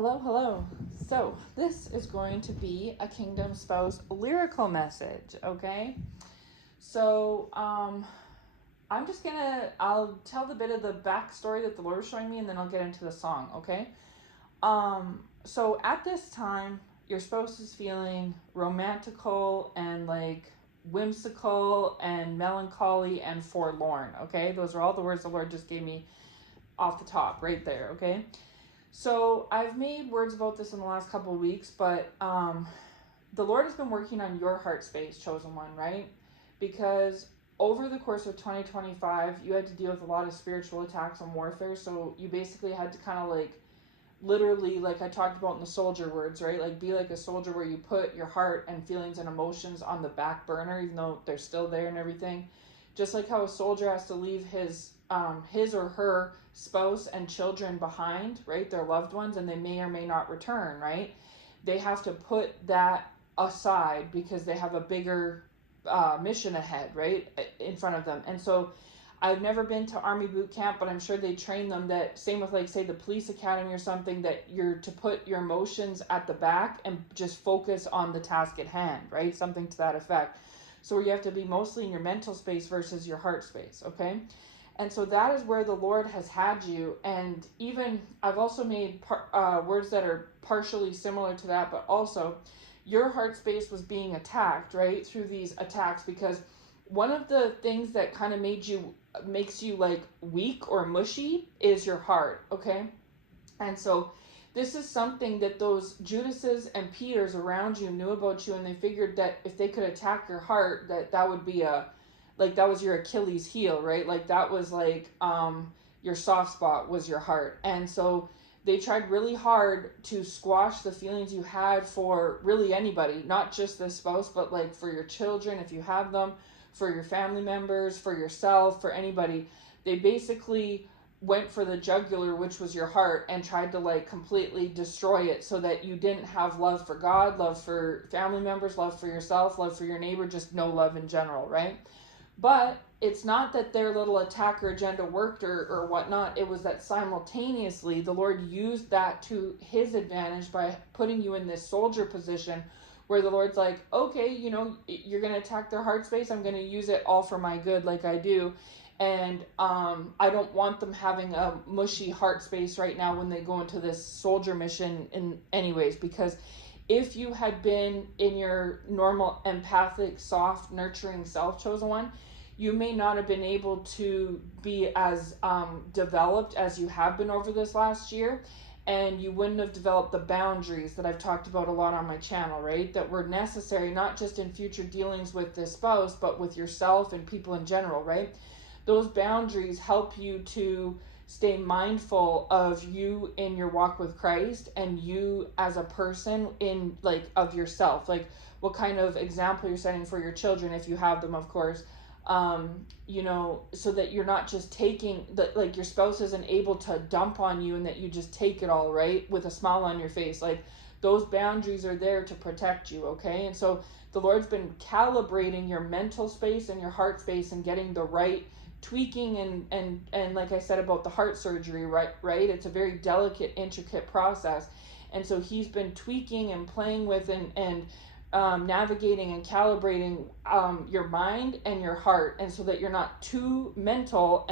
Hello, hello. So, this is going to be a Kingdom Spouse lyrical message, okay? So, I'll tell the bit of the backstory that the Lord was showing me, and then I'll get into the song, okay? So at this time, your spouse is feeling romantical and like whimsical and melancholy and forlorn, okay? Those are all the words the Lord just gave me off the top right there, okay? So I've made words about this in the last couple of weeks, but the Lord has been working on your heart space, chosen one, right? Because over the course of 2025, you had to deal with a lot of spiritual attacks and warfare. So you basically had to kind of like literally, like I talked about in the soldier words, right? Like be like a soldier where you put your heart and feelings and emotions on the back burner, even though they're still there and everything. Just like how a soldier has to leave his or her spouse and children behind, right? Their loved ones, and they may or may not return, right? They have to put that aside because they have a bigger mission ahead, right? In front of them. And so I've never been to Army boot camp, but I'm sure they train them that same with like say the police academy or something, that you're to put your emotions at the back and just focus on the task at hand, right? Something to that effect. So you have to be mostly in your mental space versus your heart space, okay? And so that is where the Lord has had you. And even I've also made words that are partially similar to that, but also your heart space was being attacked, right? Through these attacks, because one of the things that kind of makes you like weak or mushy is your heart, okay? And so this is something that those Judases and Peters around you knew about you, and they figured that if they could attack your heart, that would be that was your Achilles heel, right? Like that was like your soft spot was your heart. And so they tried really hard to squash the feelings you had for really anybody, not just the spouse, but like for your children if you have them, for your family members, for yourself, for anybody. They basically went for the jugular, which was your heart, and tried to like completely destroy it so that you didn't have love for God, love for family members, love for yourself, love for your neighbor, just no love in general, right? But it's not that their little attacker agenda worked or whatnot. It was that simultaneously the Lord used that to his advantage by putting you in this soldier position where the Lord's like, okay, you're going to attack their heart space. I'm going to use it all for my good like I do. And I don't want them having a mushy heart space right now when they go into this soldier mission in anyways, because if you had been in your normal empathic, soft, nurturing self, chosen one, you may not have been able to be as developed as you have been over this last year, and you wouldn't have developed the boundaries that I've talked about a lot on my channel, right? That were necessary, not just in future dealings with the spouse, but with yourself and people in general, right? Those boundaries help you to stay mindful of you in your walk with Christ and you as a person in like of yourself, like what kind of example you're setting for your children if you have them, of course. So that you're not just taking that, like your spouse isn't able to dump on you and that you just take it all, right, with a smile on your face. Like those boundaries are there to protect you, okay? And so the Lord's been calibrating your mental space and your heart space and getting the right tweaking and like I said about the heart surgery, right? It's a very delicate, intricate process. And so he's been tweaking and playing with and navigating and calibrating your mind and your heart, and so that you're not too mental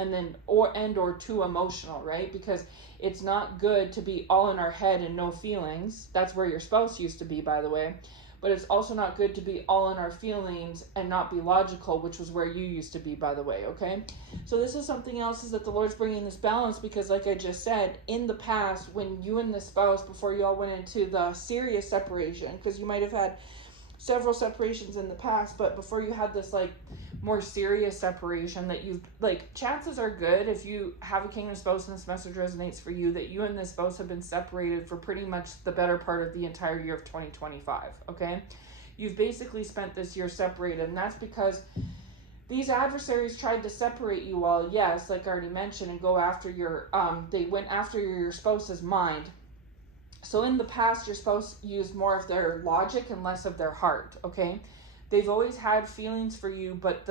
or too emotional, right? Because it's not good to be all in our head and no feelings. That's where your spouse used to be, by the way. But it's also not good to be all in our feelings and not be logical, which was where you used to be, by the way, okay? So this is something else, is that the Lord's bringing this balance, because like I just said, in the past, when you and the spouse, before you all went into the serious separation, because you might have had several separations in the past, but before you had this like more serious separation, that you like, chances are good, if you have a kingdom spouse and this message resonates for you, that you and this spouse have been separated for pretty much the better part of the entire year of 2025, okay? You've basically spent this year separated, and that's because these adversaries tried to separate you all, yes, like I already mentioned, and go after they went after your spouse's mind. So in the past, your spouse used more of their logic and less of their heart, okay? They've always had feelings for you, but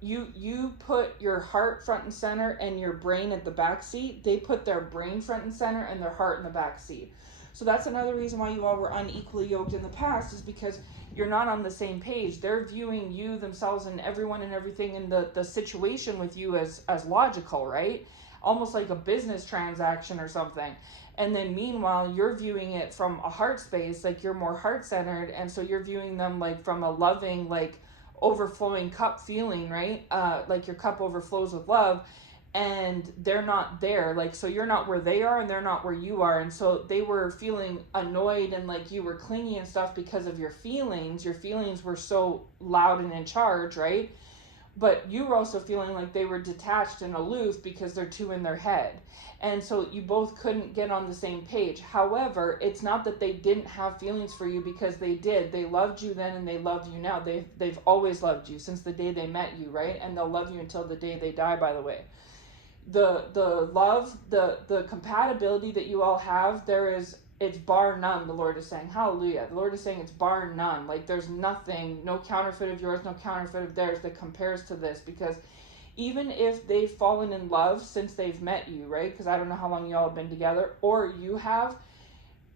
you put your heart front and center and your brain at the back seat. They put their brain front and center and their heart in the back seat. So that's another reason why you all were unequally yoked in the past, is because you're not on the same page. They're viewing you, themselves, and everyone and everything in the situation with you as logical, right? Almost like a business transaction or something. And then meanwhile, you're viewing it from a heart space, like you're more heart-centered, and so you're viewing them like from a loving, like overflowing cup feeling, right? Like your cup overflows with love, and they're not there. Like, so you're not where they are and they're not where you are. And so they were feeling annoyed and like you were clingy and stuff because of your feelings. Your feelings were so loud and in charge, right? But you were also feeling like they were detached and aloof because they're too in their head. And so you both couldn't get on the same page. However, it's not that they didn't have feelings for you, because they did. They loved you then and they love you now. They've always loved you since the day they met you, right? And they'll love you until the day they die, by the way. The love, the compatibility that you all have, it's bar none. The Lord is saying, hallelujah. The Lord is saying it's bar none. Like, there's nothing, no counterfeit of yours, no counterfeit of theirs that compares to this. Because even if they've fallen in love since they've met you, right? Because I don't know how long y'all have been together, or you have,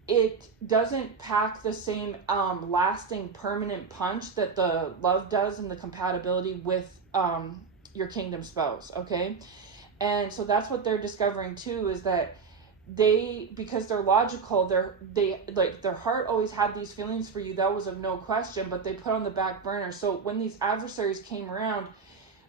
it doesn't pack the same lasting, permanent punch that the love does and the compatibility with your kingdom spouse, okay? And so that's what they're discovering too, is that because they're logical, their heart always had these feelings for you. That was of no question, but they put on the back burner. So when these adversaries came around,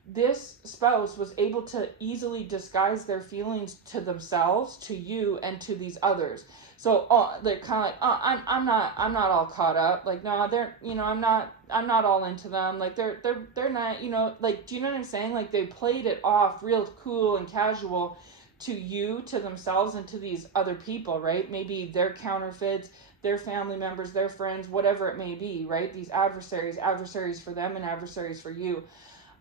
this spouse was able to easily disguise their feelings to themselves, to you, and to these others. So they're kind of like, I'm not all caught up. Like, no, they're, I'm not all into them. Like, they're not, like, do you know what I'm saying? Like, they played it off real cool and casual to you, to themselves, and to these other people, right? Maybe their counterfeits, their family members, their friends, whatever it may be, right? These adversaries for them and adversaries for you.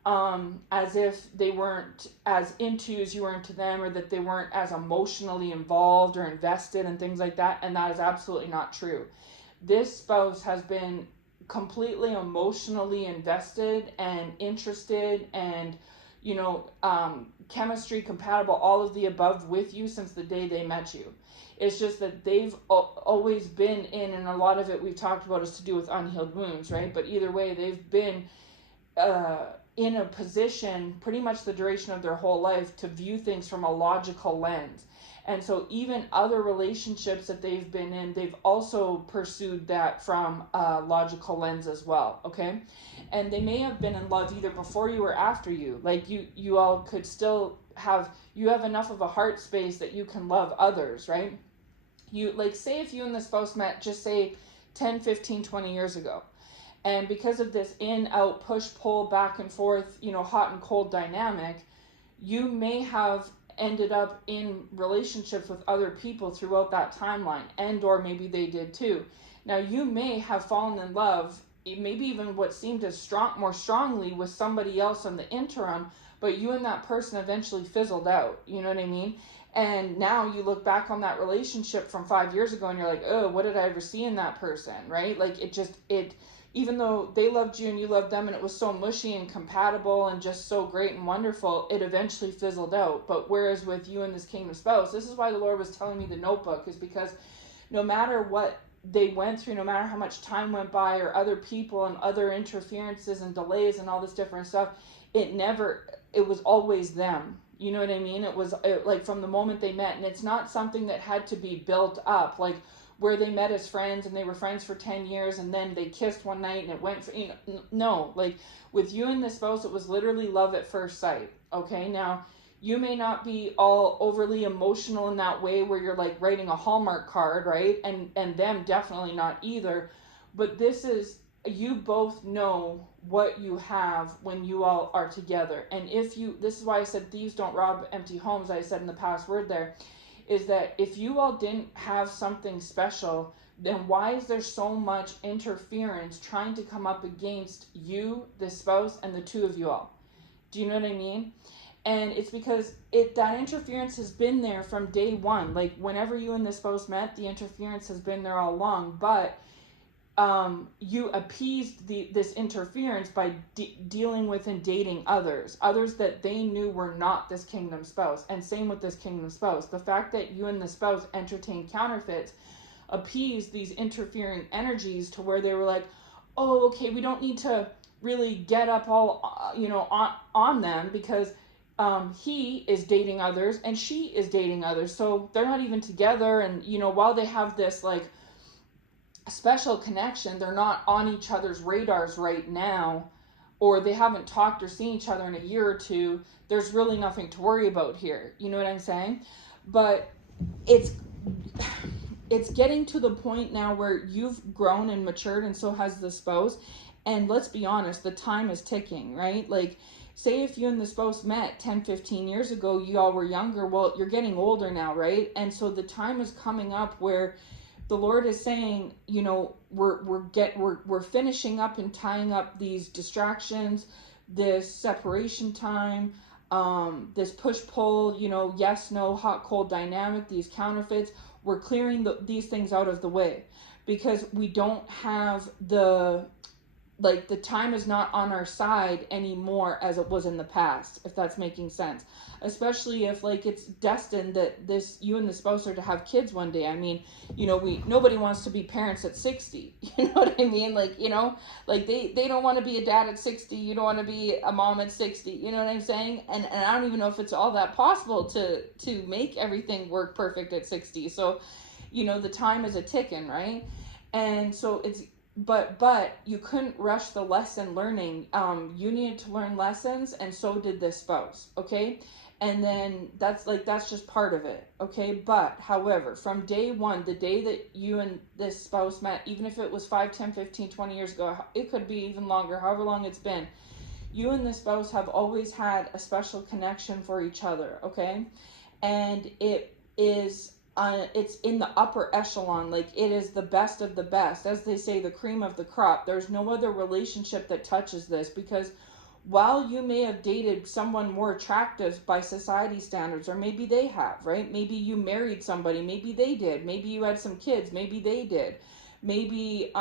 As if they weren't as into as you were into them, or that they weren't as emotionally involved or invested and things like that. And that is absolutely not true. This spouse has been completely emotionally invested and interested and, chemistry compatible, all of the above with you since the day they met you. It's just that they've always been in, and a lot of it we've talked about is to do with unhealed wounds, right? But either way, they've been in a position pretty much the duration of their whole life to view things from a logical lens. And so even other relationships that they've been in, they've also pursued that from a logical lens as well, okay? And they may have been in love either before you or after you. Like, you all could still have enough of a heart space that you can love others, right? Like, say if you and the spouse met, just say 10, 15, 20 years ago. And because of this in, out, push, pull, back and forth, hot and cold dynamic, you may have ended up in relationships with other people throughout that timeline, and or maybe they did too. Now, you may have fallen in love, maybe even what seemed more strongly with somebody else in the interim, but you and that person eventually fizzled out. You know what I mean? And now you look back on that relationship from 5 years ago and you're like, oh, what did I ever see in that person, right? Like, even though they loved you and you loved them and it was so mushy and compatible and just so great and wonderful, it eventually fizzled out. But whereas with you and this kingdom spouse, this is why the Lord was telling me the notebook, is because no matter what they went through, no matter how much time went by or other people and other interferences and delays and all this different stuff, it was always them. You know what I mean? It was like from the moment they met, and it's not something that had to be built up, like where they met as friends and they were friends for 10 years and then they kissed one night and it went for, no, like with you and the spouse, it was literally love at first sight. Okay. Now, you may not be all overly emotional in that way where you're like writing a Hallmark card, right? And them definitely not either. But you both know what you have when you all are together. And this is why I said thieves don't rob empty homes. I said in the past word there, is that if you all didn't have something special, then why is there so much interference trying to come up against you, the spouse, and the two of you all? Do you know what I mean? And it's because that interference has been there from day one. Like, whenever you and the spouse met, the interference has been there all along. But you appeased this interference by dealing with and dating others that they knew were not this kingdom spouse. And same with this kingdom spouse. The fact that you and the spouse entertained counterfeits appeased these interfering energies to where they were like, oh, okay, we don't need to really get up all, on them, because he is dating others and she is dating others. So they're not even together. And, while they have this like special connection, they're not on each other's radars right now, or they haven't talked or seen each other in a year or two. There's really nothing to worry about here. You know what I'm saying? But it's getting to the point now where you've grown and matured, and so has the spouse. And let's be honest, the time is ticking, right? Like, say if you and the spouse met 10, 15 years ago, you all were younger. Well, you're getting older now, right? And so the time is coming up where the Lord is saying, we're finishing up and tying up these distractions, this separation time, this push pull, yes, no, hot, cold dynamic, these counterfeits. We're clearing these things out of the way, because we don't have the time is not on our side anymore as it was in the past, if that's making sense. Especially if it's destined that you and the spouse are to have kids one day. I mean, nobody wants to be parents at 60. You know what I mean? They don't want to be a dad at 60. You don't want to be a mom at 60. You know what I'm saying? And I don't even know if it's all that possible to make everything work perfect at 60. So, the time is a ticking, right? And so but you couldn't rush the lesson learning. You needed to learn lessons, and so did this spouse, okay? And then that's just part of it, okay? But however, from day one, the day that you and this spouse met, even if it was 5, 10, 15, 20 years ago, it could be even longer, however long it's been, you and this spouse have always had a special connection for each other, okay? And it's in the upper echelon. Like, it is the best of the best, as they say, the cream of the crop. There's no other relationship that touches this, because while you may have dated someone more attractive by society standards, or maybe they have, right? Maybe you married somebody, maybe they did, maybe you had some kids, maybe they did, maybe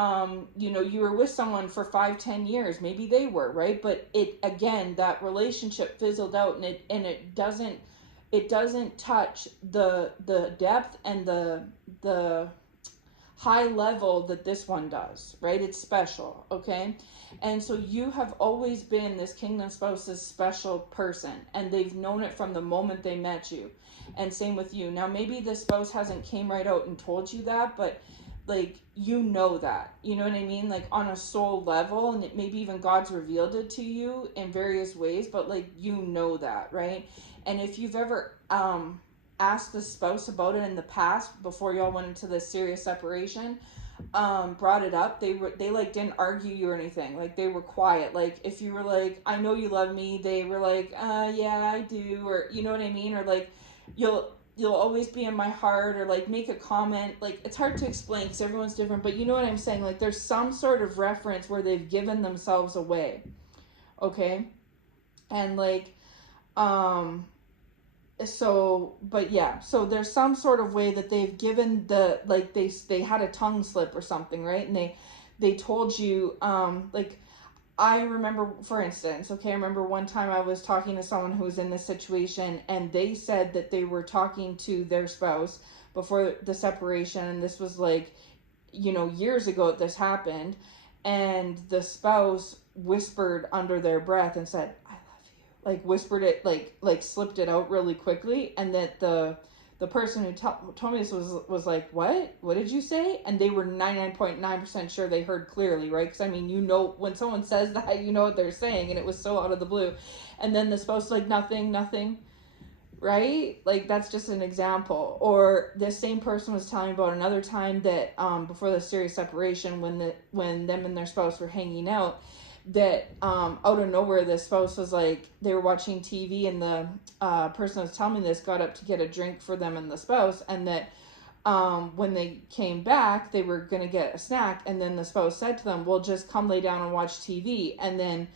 you were with someone for 5-10 years, maybe they were, right? But that relationship fizzled out, and it doesn't touch the depth and the high level that this one does, right? It's special, okay? And so you have always been this kingdom spouse's special person, and they've known it from the moment they met you. And same with you. Now, maybe the spouse hasn't came right out and told you that, but that, you know what I mean? On a soul level, and maybe even God's revealed it to you in various ways, but that, right? And if you've ever asked the spouse about it in the past, before y'all went into this serious separation, brought it up, they didn't argue you or anything. They were quiet. If you were I know you love me, they were yeah, I do, or you know what I mean? Or you'll always be in my heart, or make a comment. It's hard to explain because everyone's different, but you know what I'm saying? There's some sort of reference where they've given themselves away, okay? And so there's some sort of way that they've given they had a tongue slip or something, right? And they told you, I remember, for instance, okay, I remember one time I was talking to someone who was in this situation, and they said that they were talking to their spouse before the separation, and this was years ago this happened, and the spouse whispered under their breath and said, whispered it, slipped it out really quickly, and that the person who told me this was what did you say? And they were 99.9% sure they heard clearly, right? Because I mean, when someone says that, you know what they're saying, and it was so out of the blue. And then the spouse nothing, right? That's just an example. Or the same person was telling about another time that before the serious separation, when them and their spouse were hanging out, that out of nowhere the spouse was they were watching TV, and the person that was telling me this got up to get a drink for them and the spouse, and that when they came back, they were going to get a snack, and then the spouse said to them, well, just come lay down and watch TV. And then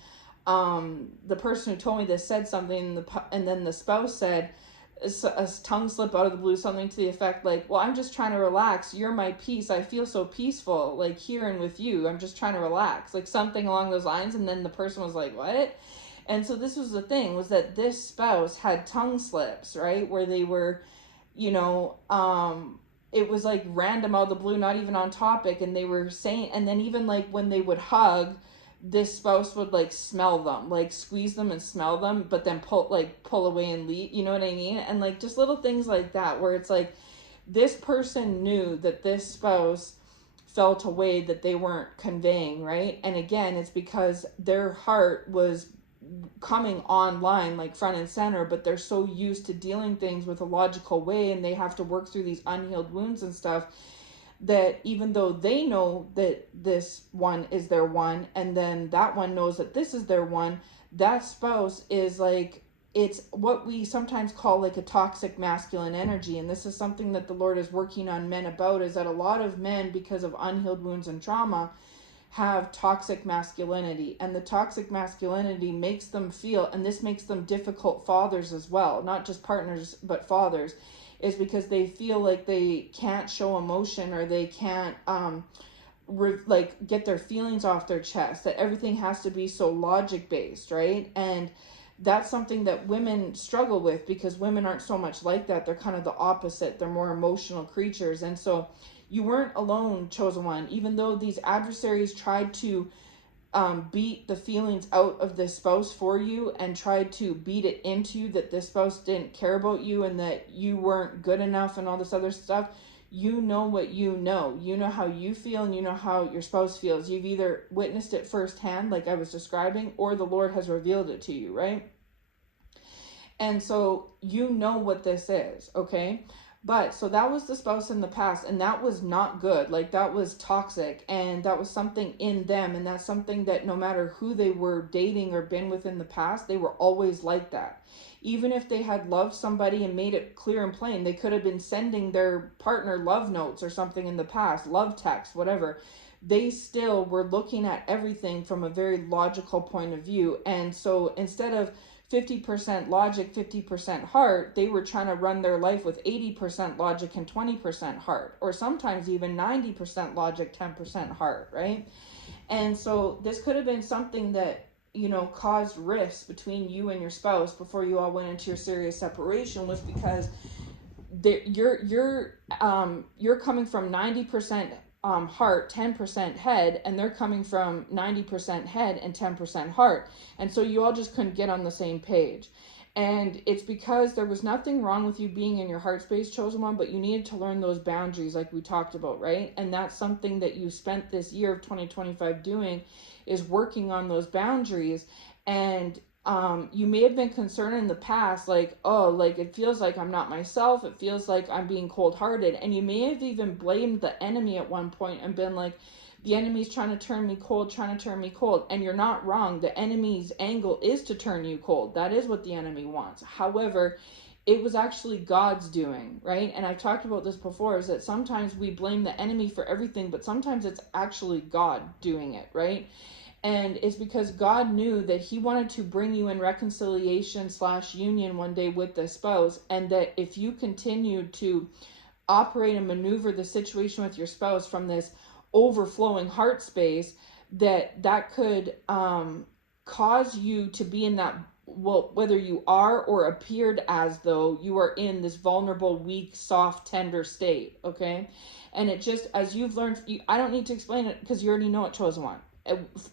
the person who told me this said something, and then the spouse said, a tongue slip out of the blue, something to the effect like, well, I'm just trying to relax, you're my peace, I feel so peaceful, like here and with you, I'm just trying to relax, like something along those lines. And then the person was like, what? And so this was the thing, was that this spouse had tongue slips, right, where they were, you know, it was like random out of the blue, not even on topic, and they were saying, and then even like when they would hug, this spouse would like smell them, like squeeze them and smell them, but then pull away and leave, you know what I mean? And like just little things like that, where it's like this person knew that this spouse felt a way that they weren't conveying, right? And again, it's because their heart was coming online like front and center, but they're so used to dealing things with a logical way, and they have to work through these unhealed wounds and stuff, that even though they know that this one is their one, and then that one knows that this is their one, that spouse is like, it's what we sometimes call like a toxic masculine energy. And this is something that the Lord is working on men about, is that a lot of men, because of unhealed wounds and trauma, have toxic masculinity, and the toxic masculinity makes them feel, and this makes them difficult fathers as well, not just partners but fathers, is because they feel like they can't show emotion, or they can't like get their feelings off their chest, that everything has to be so logic based, right? And that's something that women struggle with, because women aren't so much like that. They're kind of the opposite. They're more emotional creatures. And so you weren't alone, chosen one. Even though these adversaries tried to beat the feelings out of this spouse for you, and tried to beat it into you that this spouse didn't care about you, and that you weren't good enough and all this other stuff, you know what you know. You know how you feel, and you know how your spouse feels. You've either witnessed it firsthand, like I was describing, or the Lord has revealed it to you, right? And so you know what this is, okay? But so that was the spouse in the past, and that was not good. Like that was toxic, and that was something in them, and that's something that no matter who they were dating or been with in the past, they were always like that. Even if they had loved somebody and made it clear and plain, they could have been sending their partner love notes or something in the past, love text, whatever. They still were looking at everything from a very logical point of view. And so instead of 50% logic, 50% heart, they were trying to run their life with 80% logic and 20% heart, or sometimes even 90% logic, 10% heart, right? And so this could have been something that, you know, caused rifts between you and your spouse before you all went into your serious separation, was because you're coming from 90% heart, 10% head, and they're coming from 90% head and 10% heart. And so you all just couldn't get on the same page. And it's because there was nothing wrong with you being in your heart space, chosen one, but you needed to learn those boundaries like we talked about, right? And that's something that you spent this year of 2025 doing, is working on those boundaries. And you may have been concerned in the past, like, oh, like it feels like I'm not myself, it feels like I'm being cold-hearted, and you may have even blamed the enemy at one point and been like, the enemy's trying to turn me cold, and you're not wrong. The enemy's angle is to turn you cold. That is what the enemy wants. However, it was actually God's doing, right? And I've talked about this before, is that sometimes we blame the enemy for everything, but sometimes it's actually God doing it, right? And it's because God knew that he wanted to bring you in reconciliation / union one day with the spouse. And that if you continued to operate and maneuver the situation with your spouse from this overflowing heart space, that could cause you to be in that, well, whether you are or appeared as though you are in this vulnerable, weak, soft, tender state, okay? And it just, as you've learned, I don't need to explain it because you already know it, chosen one.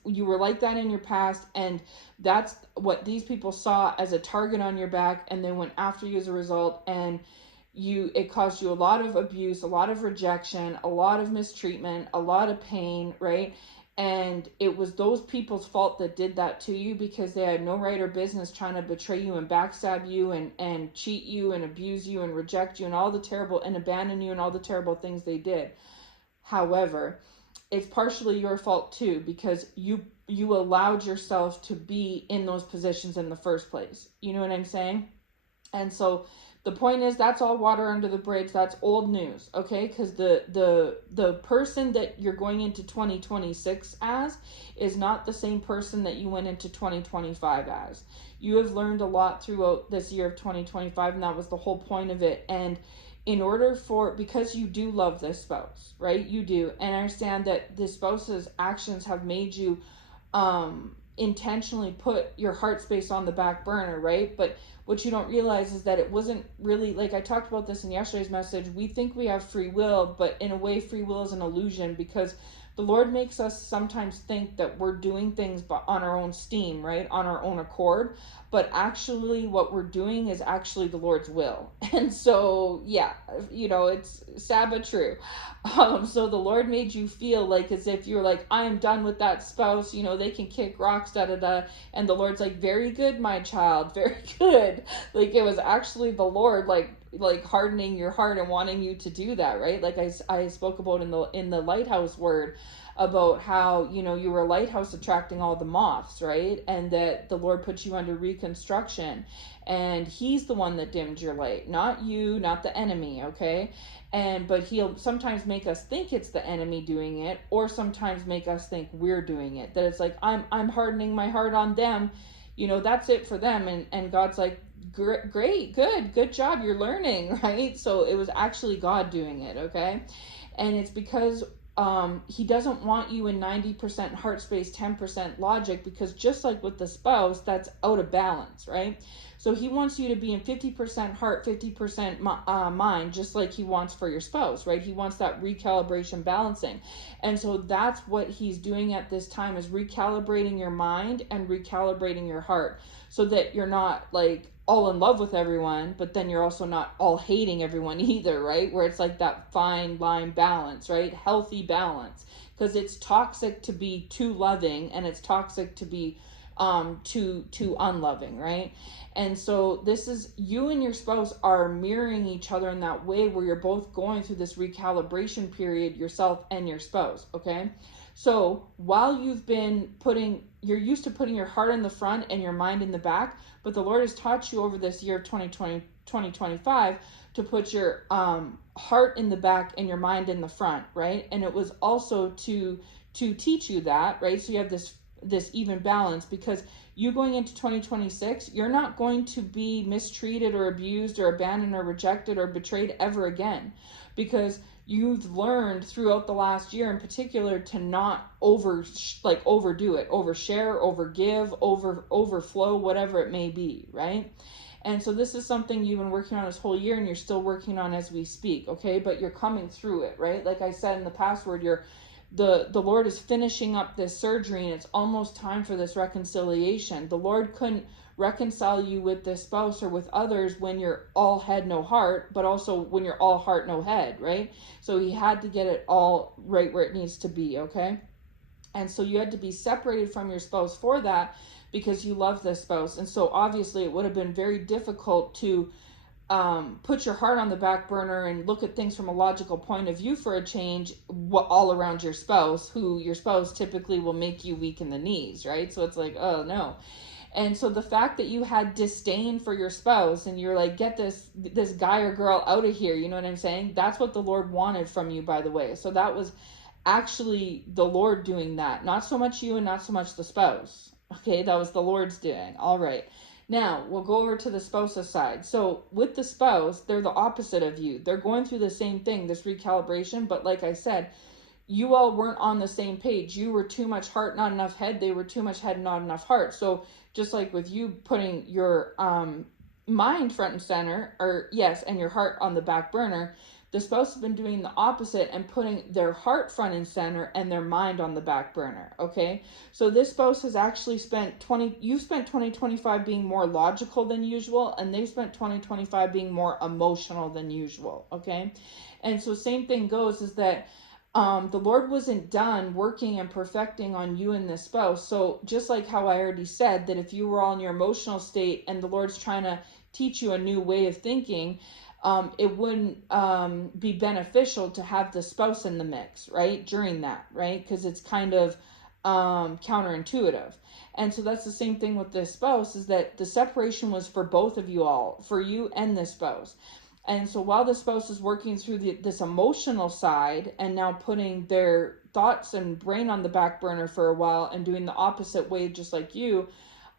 You were like that in your past, and that's what these people saw as a target on your back, and they went after you as a result, and it caused you a lot of abuse, a lot of rejection, a lot of mistreatment, a lot of pain, right? And it was those people's fault that did that to you, because they had no right or business trying to betray you and backstab you and cheat you and abuse you and reject you and all the terrible, and abandon you and all the terrible things they did. However, it's partially your fault too, because you allowed yourself to be in those positions in the first place. You know what I'm saying? And so The point is, that's all water under the bridge. That's old news, okay? Because the person that you're going into 2026 as is not the same person that you went into 2025 as. You have learned a lot throughout this year of 2025, and that was the whole point of it. And in order for, because you do love this spouse, right? You do, and I understand that this spouse's actions have made you intentionally put your heart space on the back burner, right? But what you don't realize is that it wasn't really, like I talked about this in yesterday's message, we think we have free will, but in a way free will is an illusion, because the Lord makes us sometimes think that we're doing things on our own steam, right? On our own accord. But actually what we're doing is actually the Lord's will. And so, yeah, it's sad but true. So the Lord made you feel like as if you're like, I am done with that spouse, they can kick rocks, da da da. And the Lord's like, very good, my child, very good. Like it was actually the Lord, like hardening your heart and wanting you to do that, right? Like I spoke about in the lighthouse word about how you were a lighthouse attracting all the moths, right? And that the Lord put you under reconstruction, and he's the one that dimmed your light, not you, not the enemy, okay? But he'll sometimes make us think it's the enemy doing it, or sometimes make us think we're doing it, that it's like I'm hardening my heart on them, that's it for them. And God's like, great, good job, you're learning, right? So it was actually God doing it, okay? And it's because he doesn't want you in 90% heart space, 10% logic, because just like with the spouse, that's out of balance, right? So he wants you to be in 50% heart, 50% mind, just like he wants for your spouse, right? He wants that recalibration, balancing. And so that's what he's doing at this time, is recalibrating your mind and recalibrating your heart, so that you're not like all in love with everyone, but then you're also not all hating everyone either, right? Where it's like that fine line balance, right? Healthy balance. Because it's toxic to be too loving, and it's toxic to be too unloving, right? And so this is, you and your spouse are mirroring each other in that way, where you're both going through this recalibration period, yourself and your spouse, okay? So while you're used to putting your heart in the front and your mind in the back, but the Lord has taught you over this year of 2025 to put your heart in the back and your mind in the front, right? And it was also to teach you that, right? So you have this even balance, because you going into 2026, you're not going to be mistreated or abused or abandoned or rejected or betrayed ever again, because you've learned throughout the last year in particular to not overdo it, overshare, overgive, overflow, whatever it may be, right? And so this is something you've been working on this whole year, and you're still working on as we speak, okay? But you're coming through it, right? Like I said in the password, the Lord is finishing up this surgery, and it's almost time for this reconciliation. The Lord couldn't reconcile you with this spouse or with others when you're all head, no heart, but also when you're all heart, no head, right? So he had to get it all right where it needs to be, okay? And so you had to be separated from your spouse for that, because you love this spouse. And so obviously it would have been very difficult to put your heart on the back burner and look at things from a logical point of view for a change, all around your spouse, who your spouse typically will make you weak in the knees, right? So it's like, oh no. And so the fact that you had disdain for your spouse, and you're like, get this guy or girl out of here, you know what I'm saying? That's what the Lord wanted from you, by the way. So that was actually the Lord doing that. Not so much you and not so much the spouse. Okay, that was the Lord's doing. All right. Now, we'll go over to the spouse's side. So with the spouse, they're the opposite of you. They're going through the same thing, this recalibration. But like I said, you all weren't on the same page. You were too much heart, not enough head. They were too much head, not enough heart. So just like with you putting your mind front and center, and your heart on the back burner, the spouse has been doing the opposite and putting their heart front and center and their mind on the back burner, okay? So this spouse has actually you've spent 2025 being more logical than usual, and they've spent 2025 being more emotional than usual, okay? And so same thing goes, is that the Lord wasn't done working and perfecting on you and this spouse. So just like how I already said, that if you were all in your emotional state and the Lord's trying to teach you a new way of thinking, it wouldn't be beneficial to have the spouse in the mix, right? During that, right? Because it's kind of counterintuitive. And so that's the same thing with this spouse, is that the separation was for both of you all, for you and this spouse. And so while the spouse is working through this emotional side and now putting their thoughts and brain on the back burner for a while and doing the opposite way, just like you,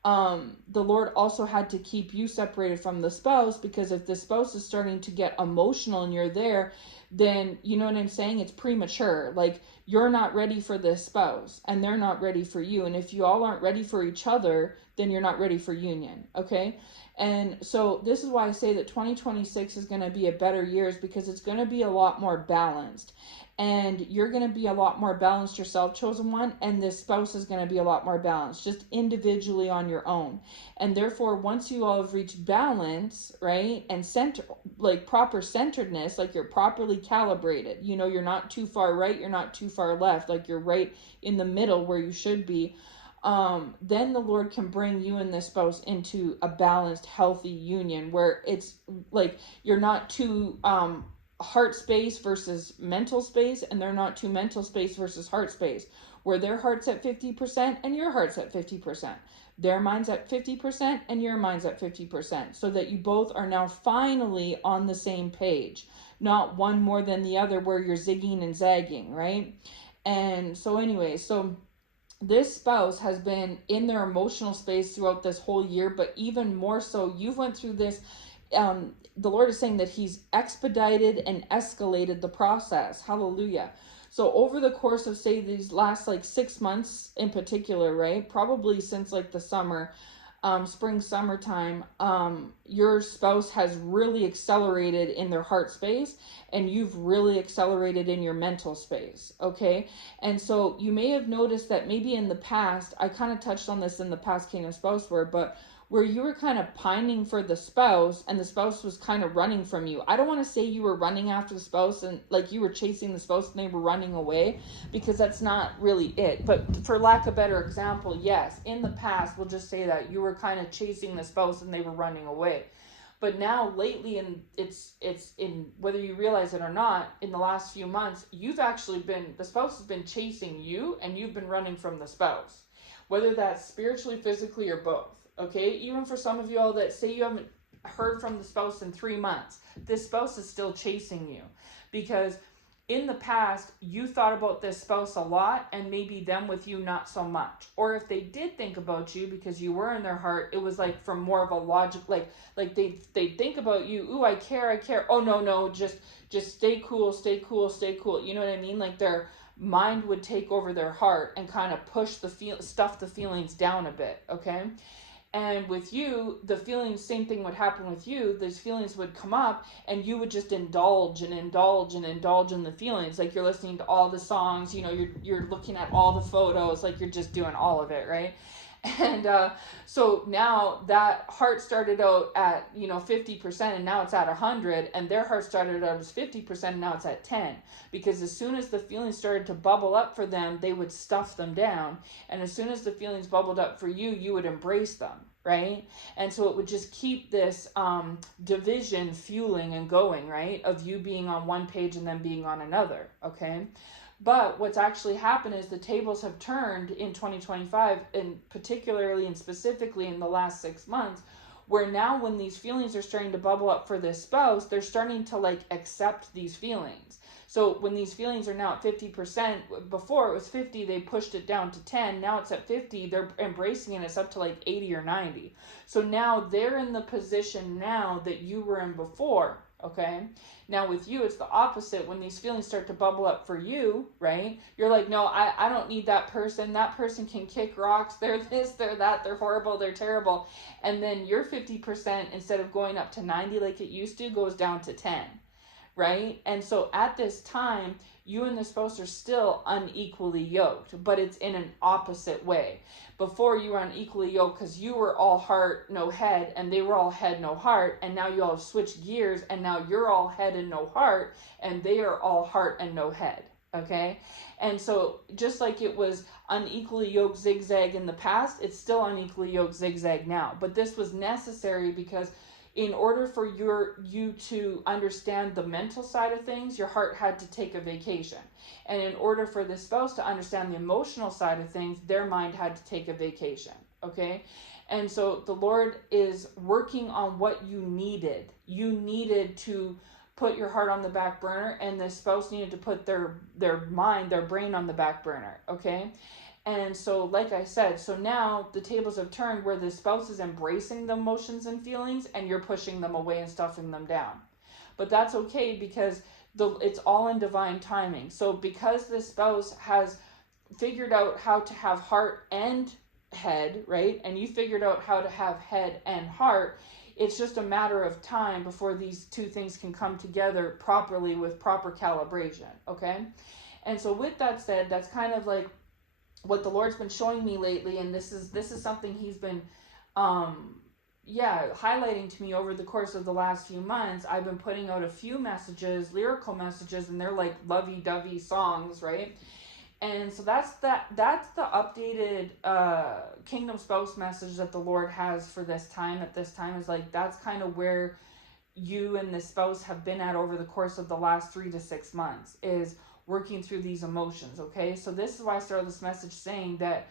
the Lord also had to keep you separated from the spouse, because if the spouse is starting to get emotional and you're there, then you know what I'm saying? It's premature. Like, you're not ready for this spouse and they're not ready for you. And if you all aren't ready for each other, then you're not ready for union. Okay. And so this is why I say that 2026 is going to be a better year, is because it's going to be a lot more balanced. And you're going to be a lot more balanced yourself, chosen one, and this spouse is going to be a lot more balanced, just individually on your own. And therefore, once you all have reached balance, right, and center, like proper centeredness, like you're properly calibrated, you know, you're not too far right, you're not too far left, like you're right in the middle where you should be, then the Lord can bring you and this spouse into a balanced, healthy union where it's like you're not too heart space versus mental space, and they're not too mental space versus heart space, where their heart's at 50% and your heart's at 50%. Their mind's at 50% and your mind's at 50%, so that you both are now finally on the same page, not one more than the other where you're zigging and zagging, right? And so anyway, so this spouse has been in their emotional space throughout this whole year, but even more so, you've went through this. The Lord is saying that he's expedited and escalated the process. Hallelujah. So over the course of, say, these last like 6 months in particular, right? Probably since like the summer, spring, summertime, your spouse has really accelerated in their heart space, and you've really accelerated in your mental space. Okay. And so you may have noticed that maybe in the past, I kind of touched on this in the past Kingdom Spouse Word, but where you were kind of pining for the spouse and the spouse was kind of running from you. I don't want to say you were running after the spouse and like you were chasing the spouse and they were running away, because that's not really it. But for lack of a better example, yes, in the past, we'll just say that you were kind of chasing the spouse and they were running away. But now lately, and it's in, whether you realize it or not, in the last few months, you've actually been, the spouse has been chasing you and you've been running from the spouse, whether that's spiritually, physically, or both. Okay, even for some of you all that say you haven't heard from the spouse in 3 months, this spouse is still chasing you, because in the past you thought about this spouse a lot and maybe them with you not so much. Or if they did think about you because you were in their heart, it was like from more of a logic, like they think about you. Ooh, I care. Oh no, just stay cool. You know what I mean? Like their mind would take over their heart and kind of push stuff the feelings down a bit. Okay. And with you, the feelings, same thing would happen with you. Those feelings would come up and you would just indulge in the feelings. Like you're listening to all the songs, you know, you're looking at all the photos, like you're just doing all of it, right? And so now that heart started out at, 50%, and now it's at 100, and their heart started out as 50%, and now it's at 10. Because as soon as the feelings started to bubble up for them, they would stuff them down. And as soon as the feelings bubbled up for you, you would embrace them, right? And so it would just keep this division fueling and going, right? Of you being on one page and then being on another, okay? But what's actually happened is the tables have turned in 2025, and particularly and specifically in the last 6 months, where now when these feelings are starting to bubble up for this spouse, they're starting to like accept these feelings. So when these feelings are now at 50%, before it was 50, they pushed it down to 10. Now it's at 50, they're embracing it. It's up to like 80 or 90. So now they're in the position now that you were in before, okay? Now with you, it's the opposite. When these feelings start to bubble up for you, right? You're like, no, I don't need that person. That person can kick rocks. They're this, they're that, they're horrible, they're terrible. And then your 50%, instead of going up to 90 like it used to, goes down to 10. Right? And so at this time, you and the spouse are still unequally yoked, but it's in an opposite way. Before, you were unequally yoked because you were all heart, no head, and they were all head, no heart. And now you all have switched gears, and now you're all head and no heart, and they are all heart and no head. Okay? And so just like it was unequally yoked zigzag in the past, it's still unequally yoked zigzag now. But this was necessary because in order for you to understand the mental side of things, your heart had to take a vacation. And in order for the spouse to understand the emotional side of things, their mind had to take a vacation. Okay? And so the Lord is working on what you needed. You needed to put your heart on the back burner, and the spouse needed to put their mind, their brain on the back burner. Okay? And so, like I said, so now the tables have turned where the spouse is embracing the emotions and feelings, and you're pushing them away and stuffing them down. But that's okay, because it's all in divine timing. So because the spouse has figured out how to have heart and head, right? And you figured out how to have head and heart, it's just a matter of time before these two things can come together properly with proper calibration, okay? And so with that said, that's kind of like what the Lord's been showing me lately, and this is something he's been highlighting to me over the course of the last few months. I've been putting out a few messages, lyrical messages, and they're like lovey-dovey songs, right? And so that's the updated Kingdom Spouse message that the Lord has for this time. At this time is like, that's kind of where you and the spouse have been at over the course of the last 3 to 6 months, is working through these emotions. Okay, so this is why I started this message saying that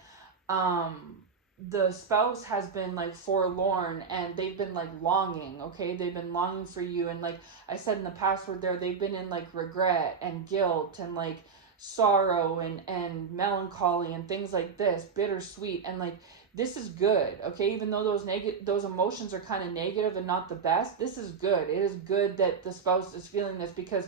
the spouse has been like forlorn, and they've been like longing. Okay, they've been longing for you, and like I said in the password there, they've been in like regret and guilt and like sorrow and melancholy and things like this, bittersweet. And like, this is good. Okay, even though those emotions are kind of negative and not the best, this is good. It is good that the spouse is feeling this, because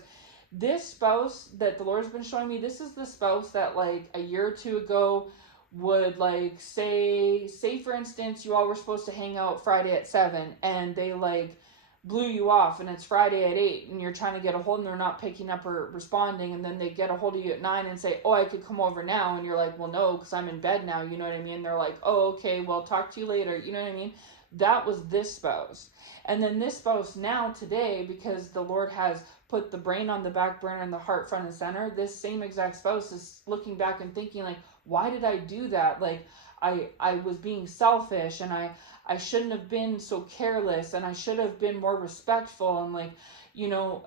this spouse that the Lord's been showing me, this is the spouse that like a year or two ago would like say for instance, you all were supposed to hang out Friday at 7, and they like blew you off, and it's Friday at 8, and you're trying to get a hold, and they're not picking up or responding, and then they get a hold of you at 9 and say, oh, I could come over now, and you're like, well, no, because I'm in bed now, you know what I mean? They're like, oh, okay, well, talk to you later, you know what I mean? That was this spouse. And then this spouse now today, because the Lord has put the brain on the back burner and the heart front and center, this same exact spouse is looking back and thinking like, why did I do that? Like, I was being selfish, and I shouldn't have been so careless, and I should have been more respectful, and like, you know,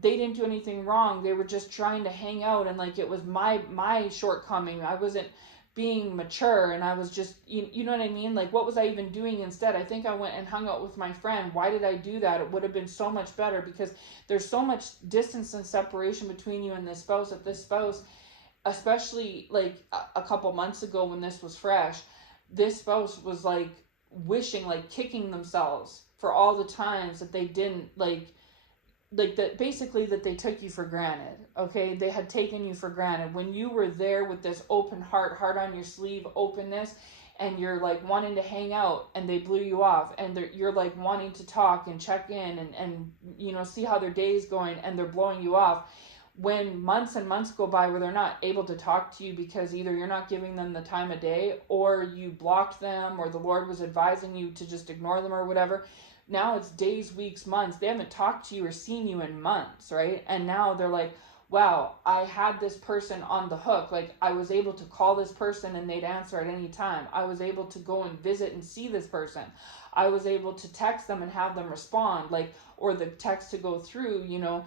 they didn't do anything wrong. They were just trying to hang out, and like, it was my shortcoming. I wasn't being mature, and I was just, you know what I mean? Like, what was I even doing instead? I think I went and hung out with my friend. Why did I do that? It would have been so much better, because there's so much distance and separation between you and this spouse, that this spouse, especially like a couple months ago when this was fresh, this spouse was like wishing, like kicking themselves for all the times that they didn't like that, basically, that they took you for granted. Okay, they had taken you for granted when you were there with this open heart on your sleeve openness, and you're like wanting to hang out, and they blew you off, and you're like wanting to talk and check in and you know, see how their day's going, and they're blowing you off. When months and months go by where they're not able to talk to you because either you're not giving them the time of day, or you blocked them, or the Lord was advising you to just ignore them or whatever. Now it's days, weeks, months. They haven't talked to you or seen you in months, right? And now they're like, wow, I had this person on the hook. Like, I was able to call this person and they'd answer at any time. I was able to go and visit and see this person. I was able to text them and have them respond, like, or the text to go through, you know.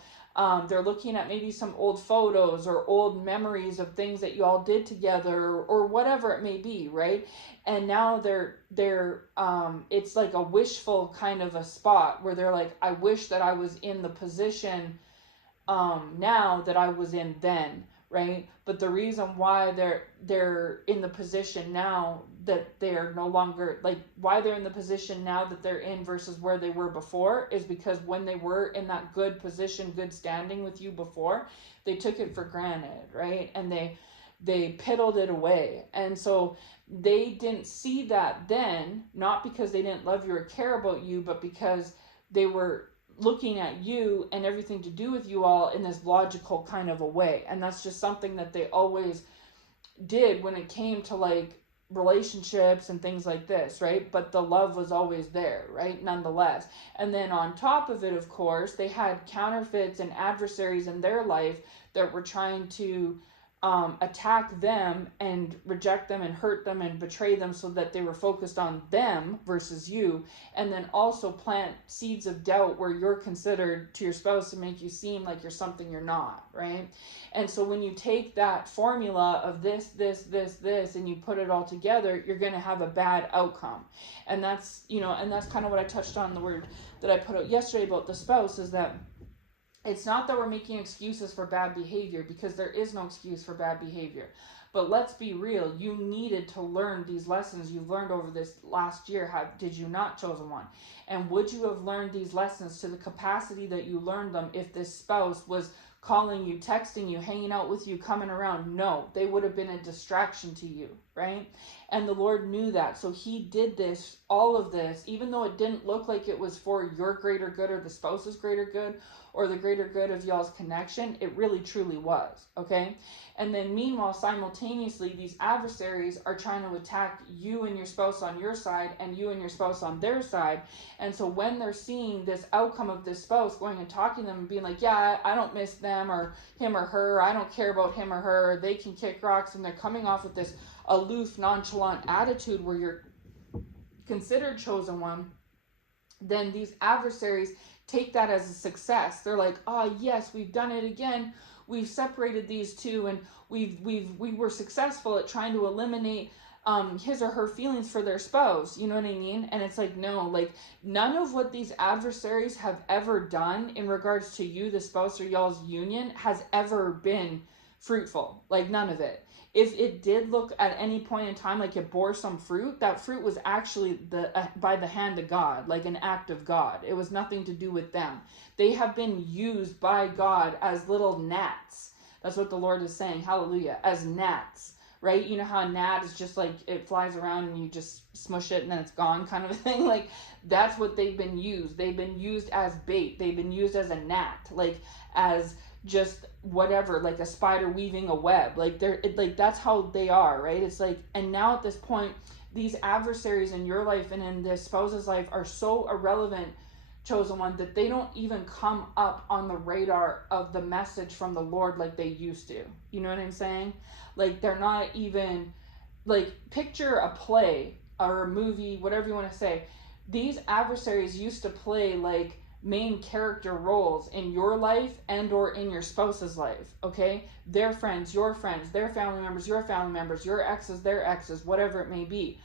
They're looking at maybe some old photos or old memories of things that you all did together, or whatever it may be, right? And now they're it's like a wishful kind of a spot where they're like, I wish that I was in the position now that I was in then, right? But the reason why they're in the position now that they're no longer, like, why they're in the position now that they're in versus where they were before, is because when they were in that good position, good standing with you before, they took it for granted, right? And they piddled it away. And so they didn't see that then, not because they didn't love you or care about you, but because they were looking at you and everything to do with you all in this logical kind of a way. And that's just something that they always did when it came to like relationships and things like this, right? But the love was always there, right? Nonetheless. And then on top of it, of course, they had counterfeits and adversaries in their life that were trying to attack them and reject them and hurt them and betray them so that they were focused on them versus you, and then also plant seeds of doubt where you're considered to your spouse to make you seem like you're something you're not, right? And so when you take that formula of this and you put it all together, you're going to have a bad outcome. And that's, and that's kind of what I touched on, the word that I put out yesterday about the spouse, is that it's not that we're making excuses for bad behavior, because there is no excuse for bad behavior. But let's be real. You needed to learn these lessons you've learned over this last year. Did you not, chosen one? And would you have learned these lessons to the capacity that you learned them if this spouse was calling you, texting you, hanging out with you, coming around? No, they would have been a distraction to you, right? And the Lord knew that. So he did this, all of this, even though it didn't look like it was for your greater good or the spouse's greater good or the greater good of y'all's connection. It really truly was, okay? And then meanwhile, simultaneously, these adversaries are trying to attack you and your spouse on your side and you and your spouse on their side. And so when they're seeing this outcome of this spouse going and talking to them and being like, yeah, I don't miss them or him or her, I don't care about him or her, they can kick rocks, and they're coming off with this aloof, nonchalant attitude where you're considered chosen one, then these adversaries take that as a success. They're like, oh yes, we've done it again. We've separated these two, and we were successful at trying to eliminate his or her feelings for their spouse. You know what I mean? And it's like, no, like none of what these adversaries have ever done in regards to you, the spouse, or y'all's union has ever been fruitful. Like none of it. If it did look at any point in time like it bore some fruit, that fruit was actually by the hand of God, like an act of God. It was nothing to do with them. They have been used by God as little gnats. That's what the Lord is saying. Hallelujah. As gnats, right? You know how a gnat is just like it flies around and you just smush it and then it's gone kind of a thing? Like that's what they've been used. They've been used as bait. They've been used as a gnat, like as just whatever, like a spider weaving a web. Like like that's how they are, right? It's like, and now at this point, these adversaries in your life and in this spouse's life are so irrelevant, chosen one, that they don't even come up on the radar of the message from the Lord like they used to. You know what I'm saying? Like they're not even, like, picture a play or a movie, whatever you want to say. These adversaries used to play like main character roles in your life and or in your spouse's life, okay? Their friends, your friends, their family members, your family members, your exes, their exes, whatever it may be.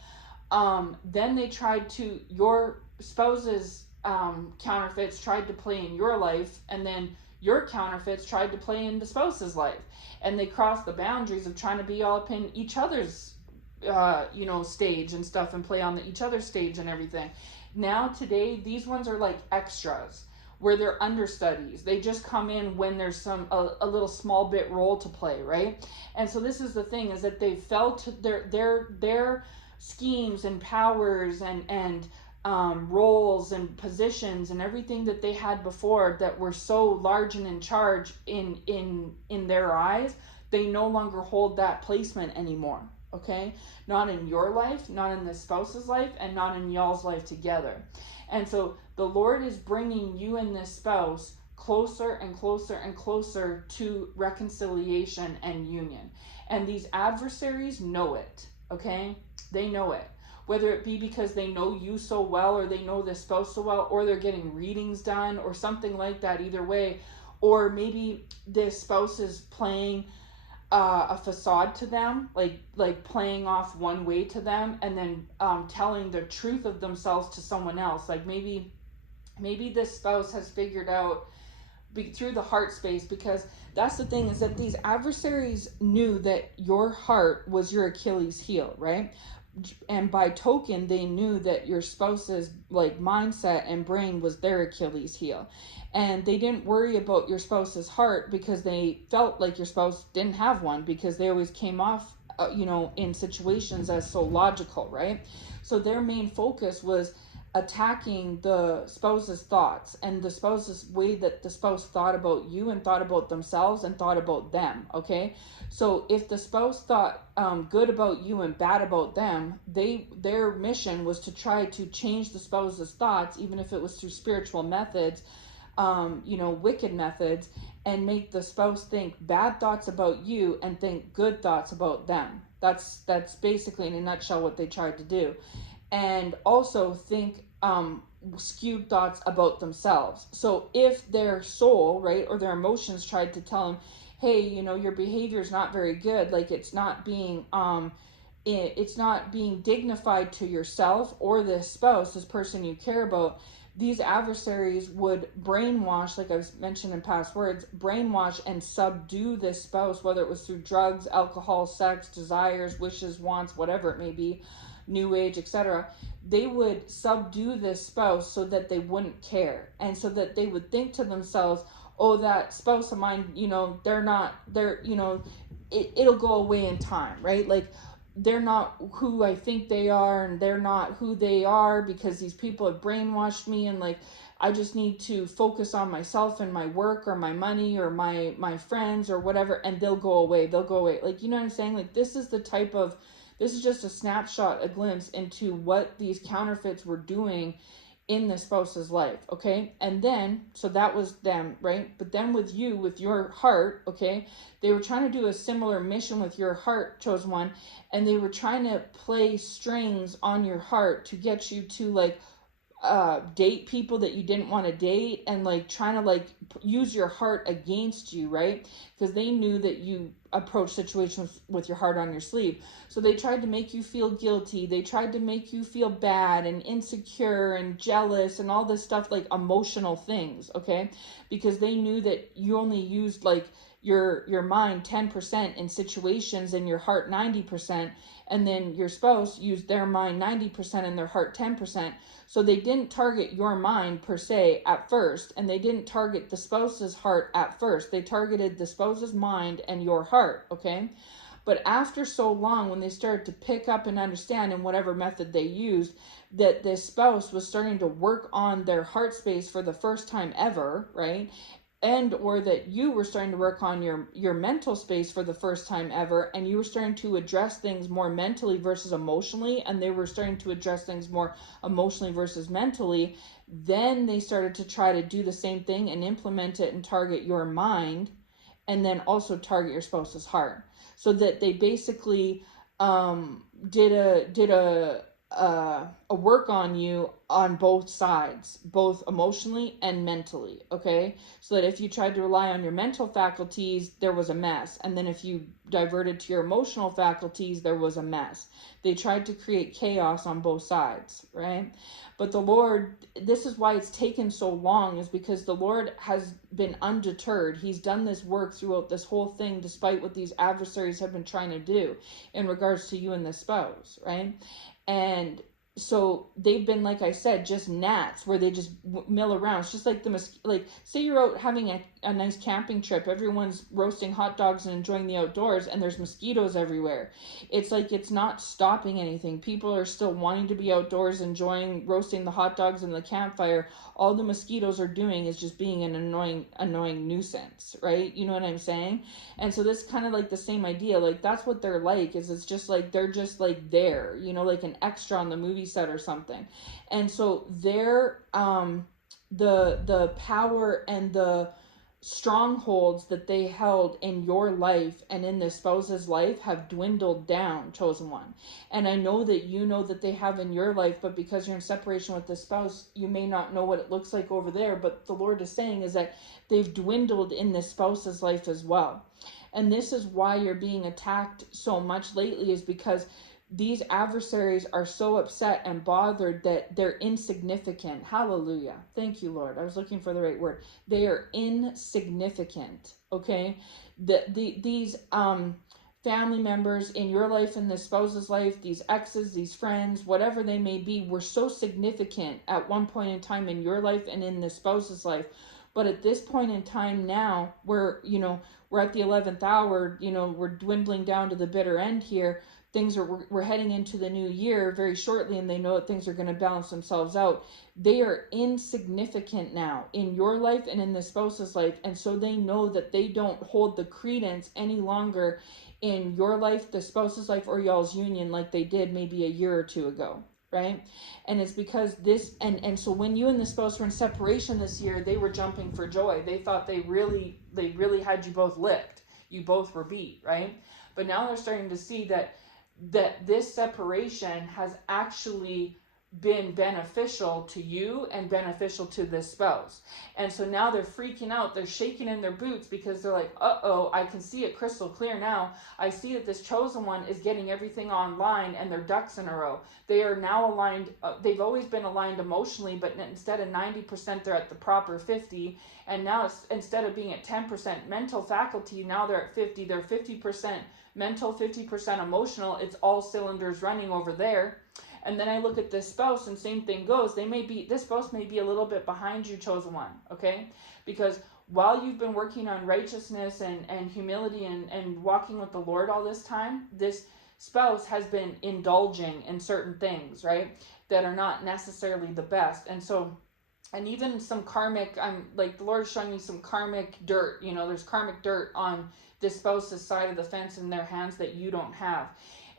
Then they tried to, your spouse's counterfeits tried to play in your life, and then your counterfeits tried to play in the spouse's life, and they crossed the boundaries of trying to be all up in each other's stage and stuff, and play on each other's stage and everything. Now today, these ones are like extras, where they're understudies. They just come in when there's a little small bit role to play, right? And so this is the thing, is that they felt their schemes and powers and roles and positions and everything that they had before that were so large and in charge in their eyes, they no longer hold that placement anymore. Okay, not in your life, not in the spouse's life, and not in y'all's life together. And so the Lord is bringing you and this spouse closer and closer and closer to reconciliation and union. And these adversaries know it. Okay, they know it. Whether it be because they know you so well, or they know the spouse so well, or they're getting readings done or something like that, either way. Or maybe this spouse is playing a facade to them, like playing off one way to them, and then telling the truth of themselves to someone else. Like maybe this spouse has figured out through the heart space, because that's the thing, is that these adversaries knew that your heart was your Achilles heel, right? And by token, they knew that your spouse's like mindset and brain was their Achilles heel. And they didn't worry about your spouse's heart, because they felt like your spouse didn't have one, because they always came off, in situations as so logical, right? So their main focus was attacking the spouse's thoughts and the spouse's way that the spouse thought about you and thought about themselves and thought about them, okay? So if the spouse thought good about you and bad about them, their mission was to try to change the spouse's thoughts, even if it was through spiritual methods, wicked methods, and make the spouse think bad thoughts about you and think good thoughts about them. That's basically in a nutshell what they tried to do. And also think skewed thoughts about themselves. So if their soul, right, or their emotions tried to tell them, hey, your behavior is not very good, like it's not being dignified to yourself or this spouse, this person you care about, these adversaries would brainwash, like I've mentioned in past words, brainwash and subdue this spouse, whether it was through drugs, alcohol, sex, desires, wishes, wants, whatever it may be, new age, etc. They would subdue this spouse so that they wouldn't care, and so that they would think to themselves, oh, that spouse of mine, it'll go away in time, right? Like, they're not who I think they are, and they're not who they are because these people have brainwashed me, and like I just need to focus on myself and my work or my money or my friends or whatever, and they'll go away. Like, you know what I'm saying? Like, this is just a snapshot, a glimpse into what these counterfeits were doing in the spouse's life, okay? And then, so that was them, right? But then with you, with your heart, okay, they were trying to do a similar mission with your heart, chosen one, and they were trying to play strings on your heart to get you to like date people that you didn't want to date, and like trying to like use your heart against you, right? Because they knew that you approach situations with your heart on your sleeve. So they tried to make you feel guilty, they tried to make you feel bad and insecure and jealous and all this stuff, like emotional things, okay? Because they knew that you only used like your mind 10% in situations and your heart 90%, and then your spouse used their mind 90% and their heart 10%. So they didn't target your mind per se at first, and they didn't target the spouse's heart at first. They targeted the spouse's mind and your heart, okay? But after so long, when they started to pick up and understand in whatever method they used that this spouse was starting to work on their heart space for the first time ever, right? And or that you were starting to work on your mental space for the first time ever, and you were starting to address things more mentally versus emotionally, and they were starting to address things more emotionally versus mentally, then they started to try to do the same thing and implement it and target your mind, and then also target your spouse's heart, so that they basically did a work on you on both sides, both emotionally and mentally, okay? So that if you tried to rely on your mental faculties, there was a mess. And then if you diverted to your emotional faculties, there was a mess. They tried to create chaos on both sides, right? But the Lord, this is why it's taken so long, is because the Lord has been undeterred. He's done this work throughout this whole thing, despite what these adversaries have been trying to do in regards to you and the spouse, right? And so they've been, like I said, just gnats where they just mill around. It's just like like say you're out having a nice camping trip, everyone's roasting hot dogs and enjoying the outdoors, and there's mosquitoes everywhere. It's like it's not stopping anything. People are still wanting to be outdoors, enjoying roasting the hot dogs in the campfire. All the mosquitoes are doing is just being an annoying nuisance, right? You know what I'm saying? And so this kind of like the same idea, like that's what they're like, is it's just like they're just like there, like an extra on the movie set or something. And so they're the power and the strongholds that they held in your life and in the spouse's life have dwindled down, chosen one. And I know that you know that they have in your life, but because you're in separation with the spouse, you may not know what it looks like over there. But the Lord is saying is that they've dwindled in the spouse's life as well. And this is why you're being attacked so much lately, is because these adversaries are so upset and bothered that they're insignificant. Hallelujah. Thank you, Lord. I was looking for the right word. They are insignificant. Okay. These family members in your life and the spouse's life, these exes, these friends, whatever they may be, were so significant at one point in time in your life and in the spouse's life. But at this point in time now, we're at the 11th hour, we're dwindling down to the bitter end here. We're heading into the new year very shortly, and they know that things are going to balance themselves out. They are insignificant now in your life and in the spouse's life, and so they know that they don't hold the credence any longer in your life, the spouse's life, or y'all's union like they did maybe a year or two ago. right? And it's because this, and so when you and the spouse were in separation this year, they were jumping for joy. They thought they really had you both licked. You both were beat, right? But now they're starting to see that this separation has actually been beneficial to you and beneficial to this spouse. And so now they're freaking out, they're shaking in their boots, because they're like, uh-oh, I can see it crystal clear now. I see that this chosen one is getting everything online and their ducks in a row. They are now aligned. They've always been aligned emotionally, but instead of 90%, they're at the proper 50. And now it's, instead of being at 10% mental faculty, now they're at 50. They're 50% mental, 50% emotional. It's all cylinders running over there. And then I look at this spouse, and same thing goes. This spouse may be a little bit behind you, chosen one, okay? Because while you've been working on righteousness and humility and walking with the Lord all this time, this spouse has been indulging in certain things, right, that are not necessarily the best. And so, and even some karmic, I'm like, the Lord is showing me some karmic dirt. There's karmic dirt on this spouse's side of the fence in their hands that you don't have.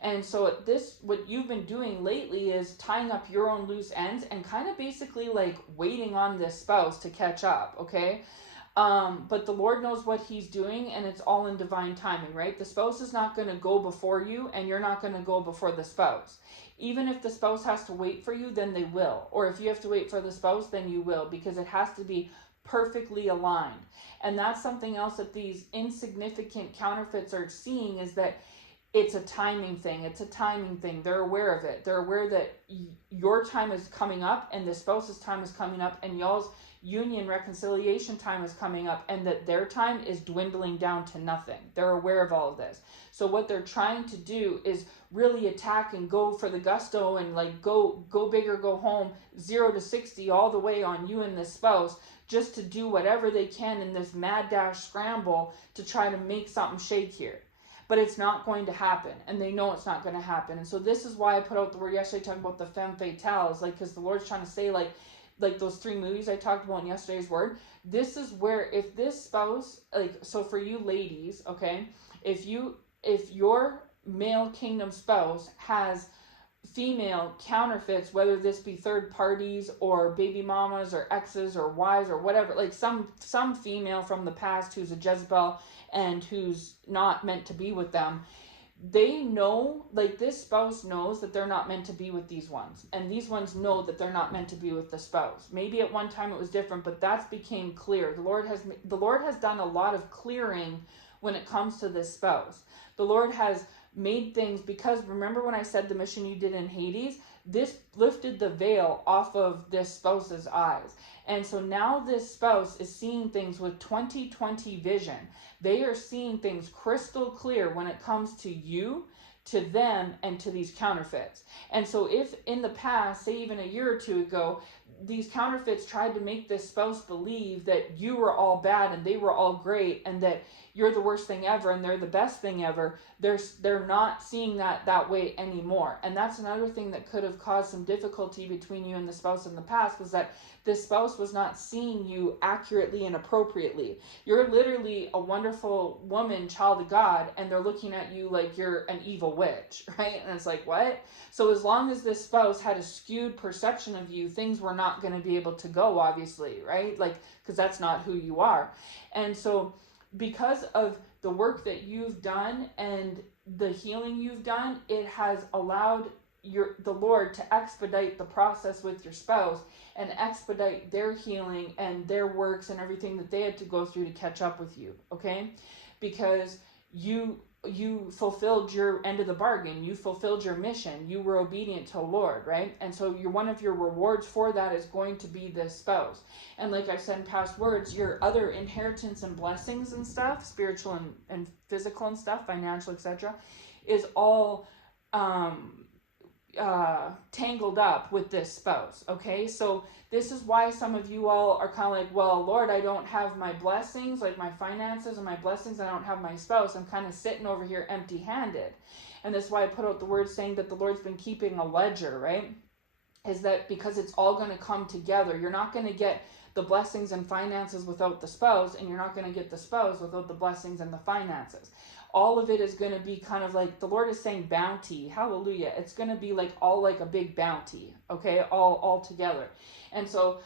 And so what you've been doing lately is tying up your own loose ends and kind of basically like waiting on this spouse to catch up, okay? But the Lord knows what he's doing, and it's all in divine timing, right? The spouse is not going to go before you, and you're not going to go before the spouse. Even if the spouse has to wait for you, then they will. Or if you have to wait for the spouse, then you will, because it has to be perfectly aligned. And that's something else that these insignificant counterfeits are seeing, is that it's a timing thing. It's a timing thing. They're aware of it. They're aware that your time is coming up and the spouse's time is coming up, and y'all's union reconciliation time is coming up, and that their time is dwindling down to nothing. They're aware of all of this. So what they're trying to do is really attack and go for the gusto and like go big or go home, 0 to 60 all the way on you and this spouse, just to do whatever they can in this mad dash scramble to try to make something shake here. But it's not going to happen, and they know it's not going to happen. And so this is why I put out the word yesterday, talking about the femme fatales, like, because the Lord's trying to say, like those 3 movies I talked about in yesterday's word. This is where, if this spouse, like, so for you ladies, okay, if your male kingdom spouse has female counterfeits, whether this be third parties or baby mamas or exes or wives or whatever, like some female from the past who's a Jezebel and who's not meant to be with them, they know, like, this spouse knows that they're not meant to be with these ones, and these ones know that they're not meant to be with the spouse. Maybe at one time it was different, but that's became clear. The Lord has done a lot of clearing when it comes to this spouse. The Lord has made things, because remember when I said the mission you did in Hades, this lifted the veil off of this spouse's eyes. And so now this spouse is seeing things with 20/20 vision. They are seeing things crystal clear when it comes to you, to them, and to these counterfeits. And so if in the past, say even a year or 2 ago, these counterfeits tried to make this spouse believe that you were all bad and they were all great, and that you're the worst thing ever and they're the best thing ever, they're not seeing that way anymore. And that's another thing that could have caused some difficulty between you and the spouse in the past, was that this spouse was not seeing you accurately and appropriately. You're literally a wonderful woman, child of God, and they're looking at you like you're an evil witch, right? And it's like, what? So as long as this spouse had a skewed perception of you, things were not going to be able to go, obviously, right? Like, because that's not who you are. And so because of the work that you've done and the healing you've done, it has allowed the Lord to expedite the process with your spouse and expedite their healing and their works and everything that they had to go through to catch up with you, okay? Because you fulfilled your end of the bargain. You fulfilled your mission. You were obedient to the Lord, right? And so one of your rewards for that is going to be this spouse. And like I've said in past words, your other inheritance and blessings and stuff, spiritual and physical and stuff, financial, etc., is all tangled up with this spouse, okay? So this is why some of you all are kind of like, well, Lord, I don't have my blessings, like my finances and my blessings, I don't have my spouse. I'm kind of sitting over here empty-handed. And that's why I put out the word saying that the Lord's been keeping a ledger, right? Is that because it's all going to come together. You're not going to get the blessings and finances without the spouse, and you're not going to get the spouse without the blessings and the finances. all of it is going to be kind of like, the Lord is saying bounty, hallelujah. It's going to be like all like a big bounty, okay, all together. And so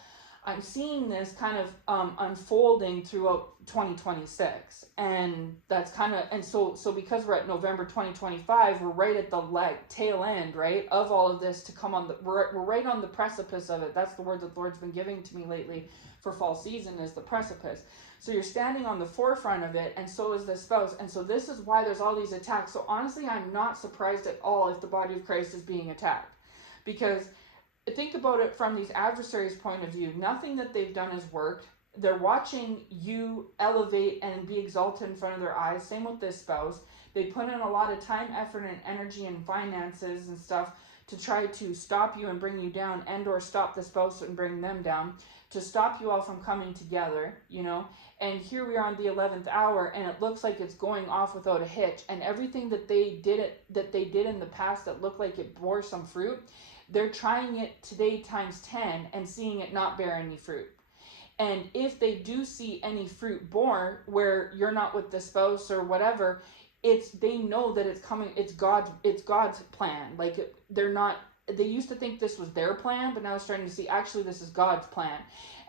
I'm seeing this kind of unfolding throughout 2026, and that's kind of, and so because we're at November 2025, we're right at the like tail end, right, of all of this to come on. We're right on the precipice of it. That's the word that the Lord's been giving to me lately for fall season, is the precipice. So you're standing on the forefront of it, and so is the spouse, and so this is why there's all these attacks. So honestly, I'm not surprised at all if the body of Christ is being attacked, because think about it from these adversaries' point of view. Nothing that they've done has worked. They're watching you elevate and be exalted in front of their eyes. Same with this spouse. They put in a lot of time, effort, and energy and finances and stuff to try to stop you and bring you down, and or stop the spouse and bring them down, to stop you all from coming together, you know. And here we are on the 11th hour, and it looks like it's going off without a hitch. And everything that they did in the past that looked like it bore some fruit, they're trying it today times 10 and seeing it not bear any fruit. And if they do see any fruit born where you're not with the spouse or whatever, they know that it's coming. It's God's plan. Like, they used to think this was their plan, but now they're starting to see actually this is God's plan.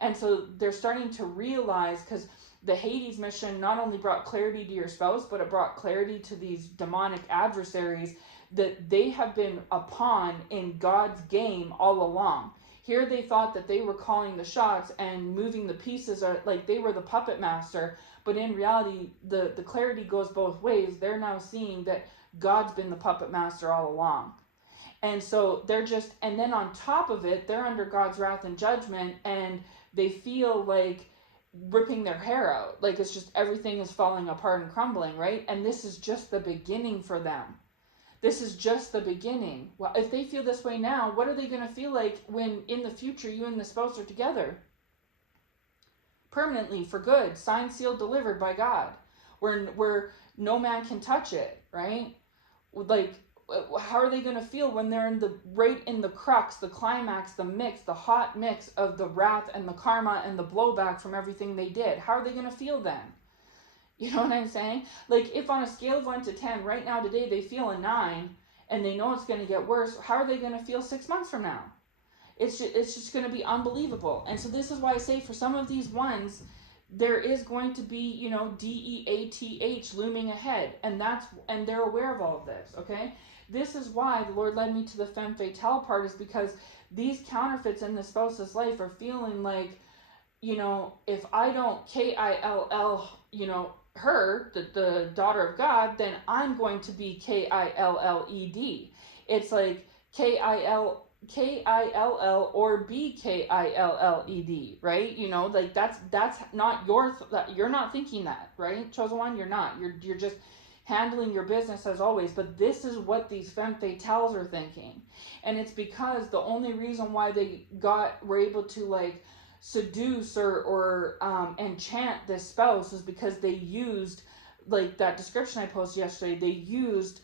And so they're starting to realize, because the Hades mission not only brought clarity to your spouse, but it brought clarity to these demonic adversaries that they have been a pawn in God's game all along. Here they thought that they were calling the shots and moving the pieces, or like they were the puppet master, but in reality, the clarity goes both ways. They're now seeing that God's been the puppet master all along. And so and then on top of it, they're under God's wrath and judgment, and they feel like ripping their hair out. Like it's just, everything is falling apart and crumbling, right? And this is just the beginning for them. This is just the beginning. Well, if they feel this way now, what are they going to feel like when in the future you and the spouse are together? Permanently, for good, signed, sealed, delivered by God, where no man can touch it, right? Like, how are they going to feel when they're right in the crux, the climax, the mix, the hot mix of the wrath and the karma and the blowback from everything they did? How are they going to feel then? You know what I'm saying? Like, if on a scale of 1 to 10, right now today they feel a 9, and they know it's going to get worse, how are they going to feel 6 months from now? It's just going to be unbelievable. And so this is why I say, for some of these ones, there is going to be, you know, DEATH looming ahead, and they're aware of all of this. Okay, this is why the Lord led me to the femme fatale part, is because these counterfeits in the spouse's life are feeling like, you know, if I don't KILL, you know, her, the daughter of God, then I'm going to be KILLED. It's like KILL or BKILLED, right? You know, like that's not you're not thinking that, right? Chosen one, you're not. You're just handling your business as always. But this is what these femme fatales are thinking, and it's because the only reason why they were able to like seduce or enchant this spouse is because they used, like that description I posted yesterday, they used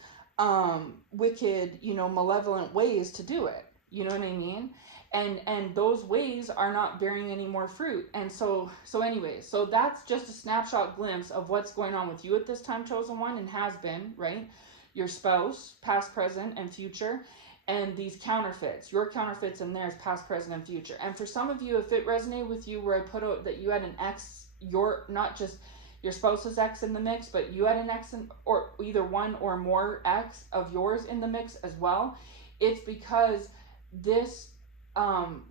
wicked, you know, malevolent ways to do it. You know what I mean? And those ways are not bearing any more fruit. And so anyways, so that's just a snapshot glimpse of what's going on with you at this time, chosen one, and has been, right? Your spouse, past, present, and future. And these counterfeits, your counterfeits and theirs, past, present, and future. And for some of you, if it resonated with you where I put out that you had an ex, not just your spouse's ex in the mix, but you had an ex or either one or more ex of yours in the mix as well, it's because this,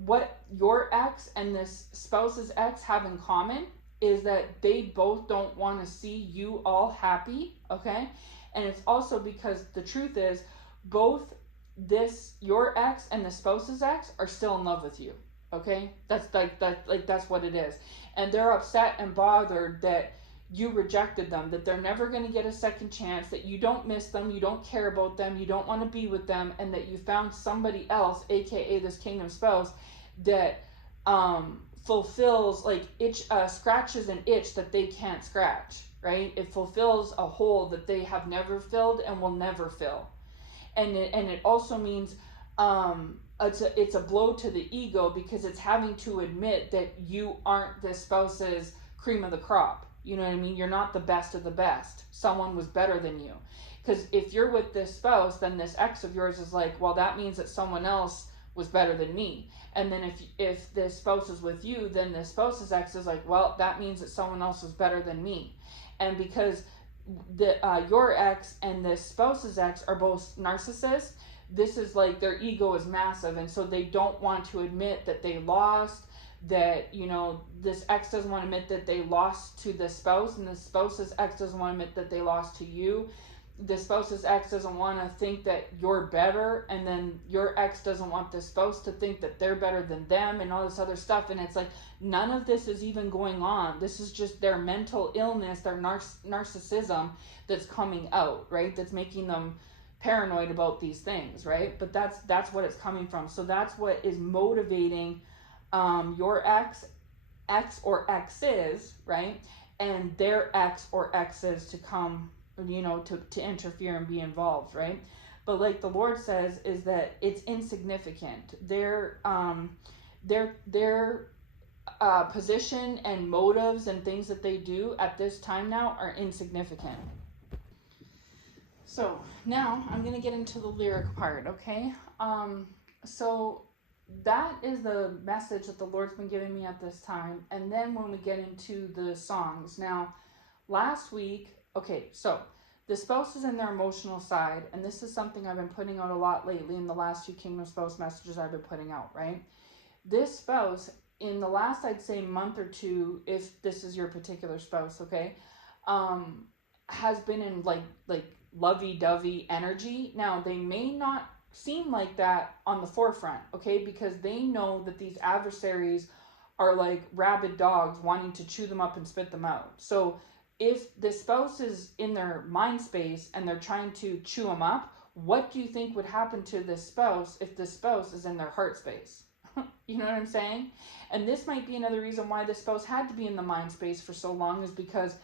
what your ex and this spouse's ex have in common is that they both don't want to see you all happy, okay? And it's also because the truth is, both your ex and the spouse's ex are still in love with you, okay? That's that's what it is. And they're upset and bothered that you rejected them, that they're never going to get a second chance, that you don't miss them, you don't care about them, you don't want to be with them, and that you found somebody else, aka this kingdom spouse, that fulfills, like, scratches an itch that they can't scratch, right? It fulfills a hole that they have never filled and will never fill. And it also means it's a blow to the ego, because it's having to admit that you aren't the spouse's cream of the crop. You know what I mean? You're not the best of the best. Someone was better than you. Because if you're with this spouse, then this ex of yours is like, well, that means that someone else was better than me. And then if this spouse is with you, then the spouse's ex is like, well, that means that someone else was better than me. And because your ex and this spouse's ex are both narcissists, this is like their ego is massive, and so they don't want to admit that they lost, that, you know, this ex doesn't want to admit that they lost to the spouse, and the spouse's ex doesn't want to admit that they lost to you. The spouse's ex doesn't want to think that you're better, and then your ex doesn't want the spouse to think that they're better than them, and all this other stuff. And it's like, none of this is even going on. This is just their mental illness, their narcissism that's coming out, right? That's making them paranoid about these things, right? But that's what it's coming from. So that's what is motivating your ex or exes, right? And their ex or exes to come, you know, to interfere and be involved, right? But like the Lord says, is that it's insignificant. Their position and motives and things that they do at this time now are insignificant. So now I'm going to get into the lyric part, okay? So that is the message that the Lord's been giving me at this time. And then when we get into the songs. Now, last week, okay, so the spouse is in their emotional side, and this is something I've been putting out a lot lately in the last few Kingdom Spouse messages I've been putting out, right? This spouse, in the last, I'd say, month or two, if this is your particular spouse, okay, has been in like lovey-dovey energy. Now, they may not seem like that on the forefront, okay, because they know that these adversaries are like rabid dogs wanting to chew them up and spit them out. So if the spouse is in their mind space and they're trying to chew them up, what do you think would happen to this spouse if the spouse is in their heart space? You know what I'm saying? And this might be another reason why the spouse had to be in the mind space for so long, is because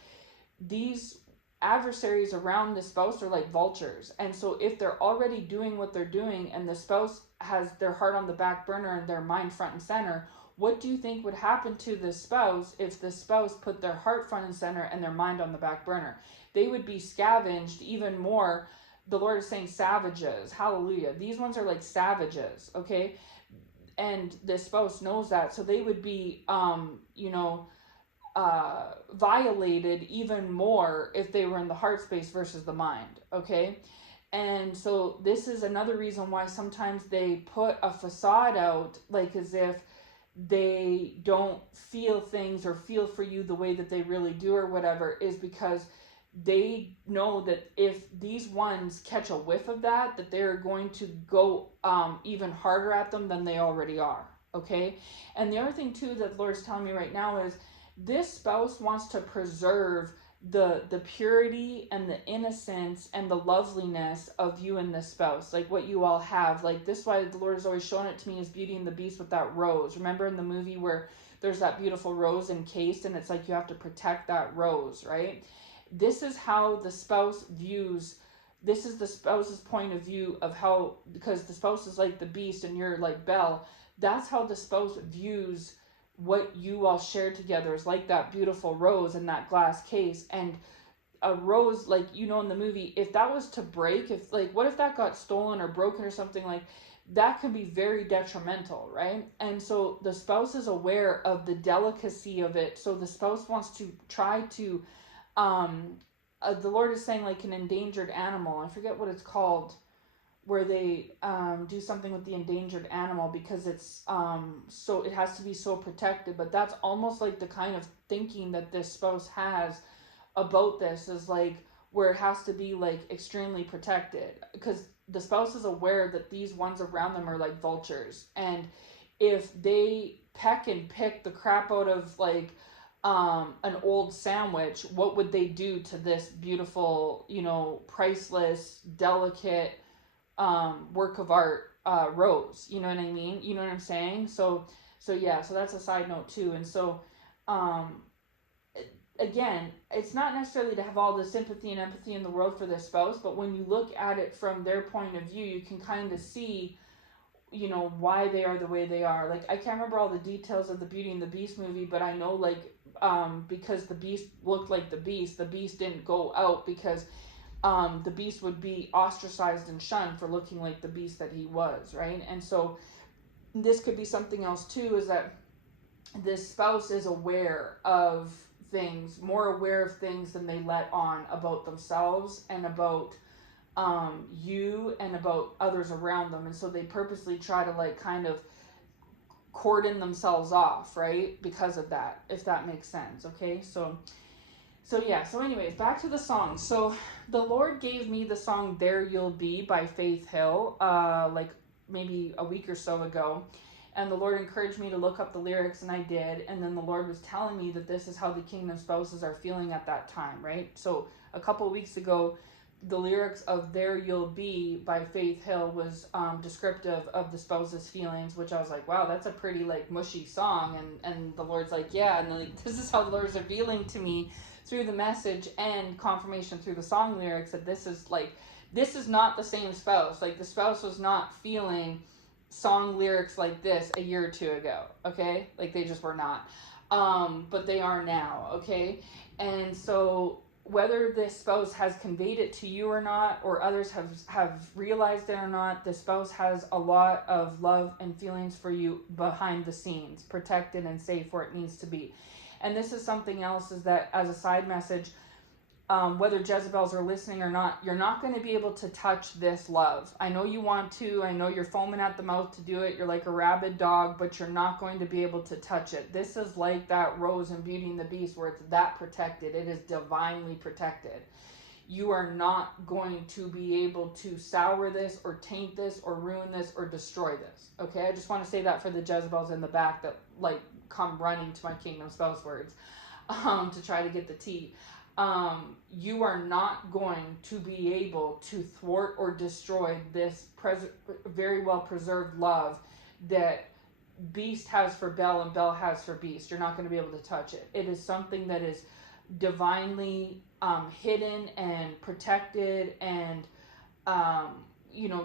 these adversaries around the spouse are like vultures. And so if they're already doing what they're doing and the spouse has their heart on the back burner and their mind front and center, what do you think would happen to the spouse if the spouse put their heart front and center and their mind on the back burner? They would be scavenged even more. The Lord is saying savages. Hallelujah. These ones are like savages, okay? And the spouse knows that. So they would be, violated even more if they were in the heart space versus the mind, okay? And so this is another reason why sometimes they put a facade out, like as if they don't feel things or feel for you the way that they really do or whatever, is because they know that if these ones catch a whiff of that they're going to go even harder at them than they already are, okay? And the other thing too that the Lord's telling me right now is this spouse wants to preserve the purity and the innocence and the loveliness of you and the spouse, like what you all have. Like this is why the Lord is always showing it to me as Beauty and the Beast with that rose. Remember in the movie where there's that beautiful rose encased and it's like you have to protect that rose, right? This is how the spouse views, this is the spouse's point of view of how, because the spouse is like the beast and you're like Belle, that's how the spouse views what you all share together, is like that beautiful rose in that glass case. And a rose, like, you know, in the movie, if that was to break, if like, what if that got stolen or broken or something, like that can be very detrimental, right? And so the spouse is aware of the delicacy of it. So the spouse wants to try to the Lord is saying like an endangered animal, I forget what it's called, where they do something with the endangered animal because it's so it has to be so protected. But that's almost like the kind of thinking that this spouse has about this, is like where it has to be like extremely protected, because the spouse is aware that these ones around them are like vultures, and if they peck and pick the crap out of like an old sandwich, what would they do to this beautiful, you know, priceless, delicate work of art rose? You know what I mean? You know what I'm saying? So yeah, so that's a side note too. And so again, it's not necessarily to have all the sympathy and empathy in the world for their spouse, but when you look at it from their point of view, you can kind of see, you know, why they are the way they are. Like, I can't remember all the details of the Beauty and the Beast movie, but I know like because the beast looked like the beast didn't go out because the beast would be ostracized and shunned for looking like the beast that he was, right? And so this could be something else too, is that this spouse is aware of things, more aware of things than they let on about themselves and about you and about others around them. And so they purposely try to like kind of cordon themselves off, right? Because of that, if that makes sense. Okay, so yeah, so anyways, back to the song. So the Lord gave me the song There You'll Be by Faith Hill like maybe a week or so ago, and the Lord encouraged me to look up the lyrics, and I did. And then the Lord was telling me that this is how the kingdom spouses are feeling at that time, right? So a couple of weeks ago, the lyrics of There You'll Be by Faith Hill was descriptive of the spouse's feelings, which I was like, wow, that's a pretty like mushy song. And the Lord's like, yeah. And then like, this is how the Lord's revealing to me through the message and confirmation through the song lyrics that this is not the same spouse. Like the spouse was not feeling song lyrics like this a year or two ago, okay? Like they just were not. But they are now, okay? And so whether this spouse has conveyed it to you or not, or others have realized it or not, the spouse has a lot of love and feelings for you behind the scenes, protected and safe where it needs to be. And this is something else, is that as a side message, whether Jezebels are listening or not, you're not going to be able to touch this love. I know you want to. I know you're foaming at the mouth to do it. You're like a rabid dog, but you're not going to be able to touch it. This is like that rose in Beauty and the Beast, where it's that protected. It is divinely protected. You are not going to be able to sour this or taint this or ruin this or destroy this. Okay, I just want to say that for the Jezebels in the back that like come running to my kingdom spouse words to try to get the tea. You are not going to be able to thwart or destroy this very well preserved love that Beast has for Belle and Belle has for Beast. You're not going to be able to touch it. It is something that is divinely hidden and protected and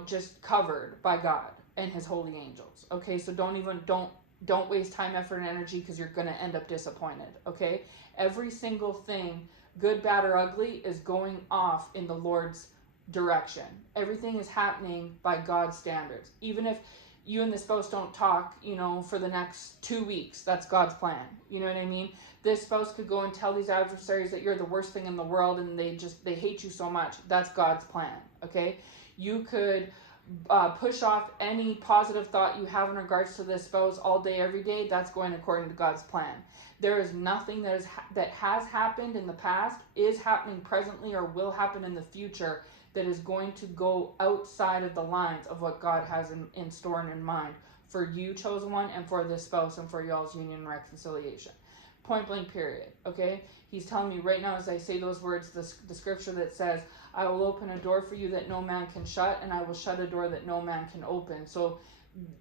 just covered by God and his holy angels. Okay, so don't waste time, effort, and energy, because you're going to end up disappointed. Okay, every single thing, good, bad, or ugly, is going off in the Lord's direction. Everything is happening by God's standards. Even if you and the spouse don't talk, for the next 2 weeks, that's God's plan. You know what I mean? This spouse could go and tell these adversaries that you're the worst thing in the world and they hate you so much. That's God's plan. Okay? You could push off any positive thought you have in regards to this spouse all day, every day. That's going according to God's plan. There is nothing that has happened in the past, is happening presently, or will happen in the future that is going to go outside of the lines of what God has in store and in mind for you, chosen one, and for this spouse, and for y'all's union and reconciliation. Point blank, period. Okay? He's telling me right now, as I say those words, the scripture that says, I will open a door for you that no man can shut, and I will shut a door that no man can open. So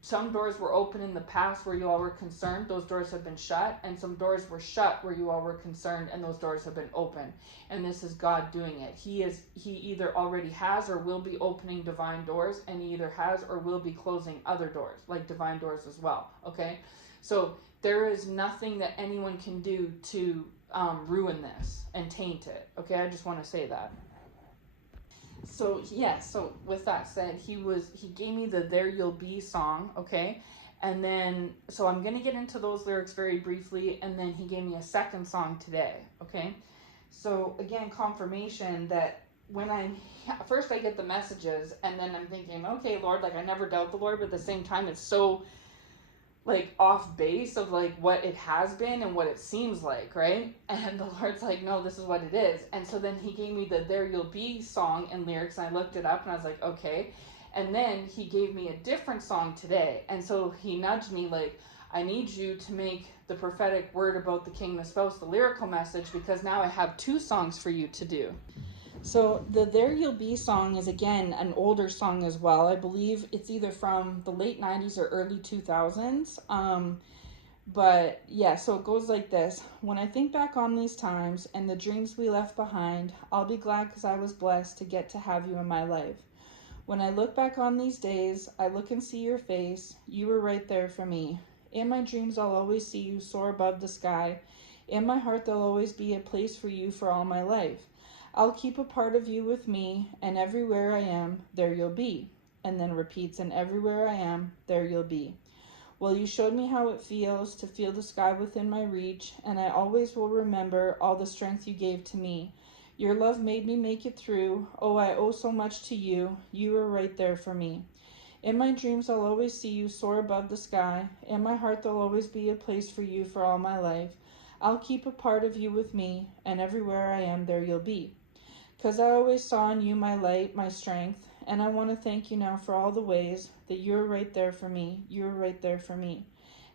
some doors were open in the past where you all were concerned. Those doors have been shut. And some doors were shut where you all were concerned, and those doors have been open. And this is God doing it. He either already has or will be opening divine doors, and he either has or will be closing other doors, like divine doors as well. Okay? So there is nothing that anyone can do to ruin this and taint it. Okay? I just want to say that. So yeah, so with that said, he gave me the There You'll Be song, okay? And then, so I'm going to get into those lyrics very briefly, and then he gave me a second song today, okay? So again, confirmation that first I get the messages, and then I'm thinking, okay, Lord, like I never doubt the Lord, but at the same time, it's so like off base of like what it has been and what it seems like, right? And the Lord's like, no, this is what it is. And so then he gave me the There You'll Be song and lyrics, and I looked it up and I was like, okay. And then he gave me a different song today, and so he nudged me like, I need you to make the prophetic word about the kingdom spouse the lyrical message, because now I have 2 songs for you to do. So the There You'll Be song is, again, an older song as well. I believe it's either from the late 90s or early 2000s. But yeah, so it goes like this. When I think back on these times and the dreams we left behind, I'll be glad because I was blessed to get to have you in my life. When I look back on these days, I look and see your face. You were right there for me. In my dreams, I'll always see you soar above the sky. In my heart, there'll always be a place for you for all my life. I'll keep a part of you with me, and everywhere I am, there you'll be. And then repeats, and everywhere I am, there you'll be. Well, you showed me how it feels to feel the sky within my reach, and I always will remember all the strength you gave to me. Your love made me make it through. Oh, I owe so much to you. You were right there for me. In my dreams, I'll always see you soar above the sky. In my heart, there'll always be a place for you for all my life. I'll keep a part of you with me, and everywhere I am, there you'll be. 'Cause I always saw in you my light, my strength, and I want to thank you now for all the ways that you're right there for me. You're right there for me.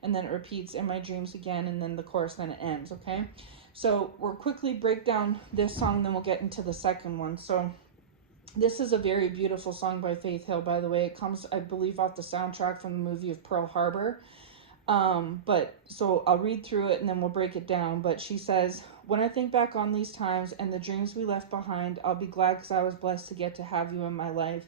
And then it repeats in my dreams again, and then the chorus, then it ends, okay? So we'll quickly break down this song, then we'll get into the second one. So this is a very beautiful song by Faith Hill, by the way. It comes, I believe, off the soundtrack from the movie of Pearl Harbor. But so I'll read through it and then we'll break it down. But she says, when I think back on these times and the dreams we left behind, I'll be glad because I was blessed to get to have you in my life.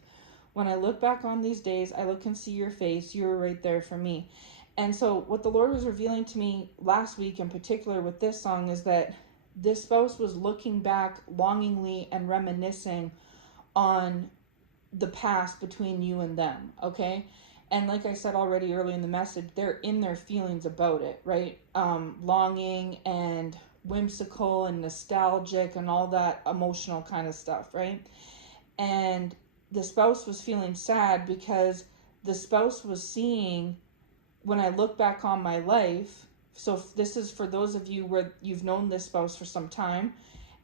When I look back on these days, I look and see your face. You were right there for me. And so what the Lord was revealing to me last week in particular with this song is that this spouse was looking back longingly and reminiscing on the past between you and them, okay? And like I said already early in the message, they're in their feelings about it, right? Longing and whimsical and nostalgic and all that emotional kind of stuff, right? And the spouse was feeling sad because the spouse was seeing, when I look back on my life, so this is for those of you where you've known this spouse for some time,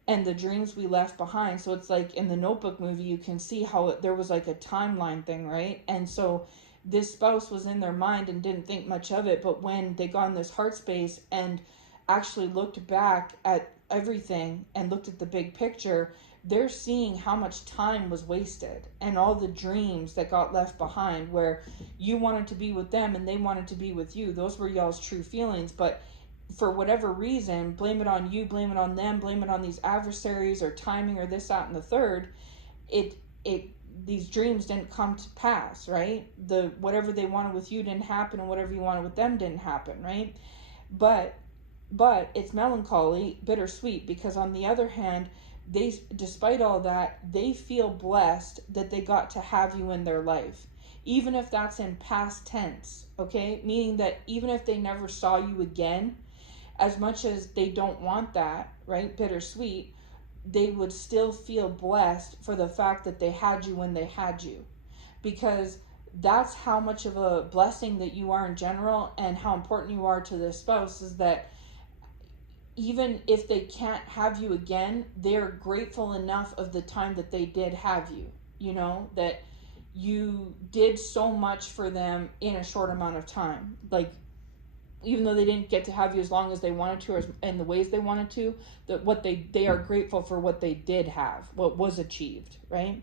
and the dreams we left behind. So it's like in the Notebook movie, you can see how there was like a timeline thing, right? And so this spouse was in their mind and didn't think much of it, but when they got in this heart space and actually looked back at everything and looked at the big picture, they're seeing how much time was wasted and all the dreams that got left behind, where you wanted to be with them and they wanted to be with you. Those were y'all's true feelings, but for whatever reason, blame it on you, blame it on them, blame it on these adversaries or timing or this, that, and the third, it these dreams didn't come to pass, right? The whatever they wanted with you didn't happen, and whatever you wanted with them didn't happen, right? But it's melancholy, bittersweet, because on the other hand, they, despite all that, they feel blessed that they got to have you in their life, even if that's in past tense, okay? Meaning that even if they never saw you again, as much as they don't want that, right, bittersweet, they would still feel blessed for the fact that they had you when they had you, because that's how much of a blessing that you are in general, and how important you are to their spouse, is that even if they can't have you again, they're grateful enough of the time that they did have you, you know, that you did so much for them in a short amount of time. Like, even though they didn't get to have you as long as they wanted to, or in the ways they wanted to, that what they are grateful for what they did have, what was achieved, right?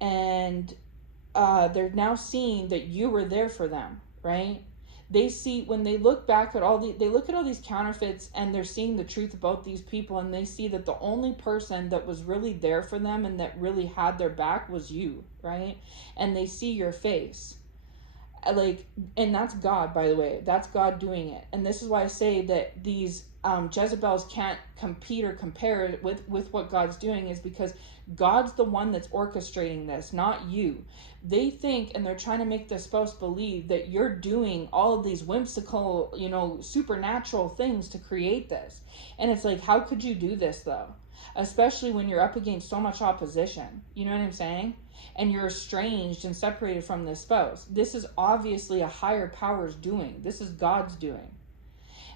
And they're now seeing that you were there for them, right? They see, when they look back at they look at all these counterfeits, and they're seeing the truth about these people, and they see that the only person that was really there for them and that really had their back was you, right? And they see your face. Like, and that's God, by the way. That's God doing it. And this is why I say that these Jezebels can't compete or compare with what God's doing, is because God's the one that's orchestrating this, not you. They think, and they're trying to make the spouse believe that you're doing all of these whimsical, you know, supernatural things to create this. And it's like, how could you do this though? Especially when you're up against so much opposition. You know what I'm saying? And you're estranged and separated from this spouse. This is obviously a higher power's doing. This is God's doing.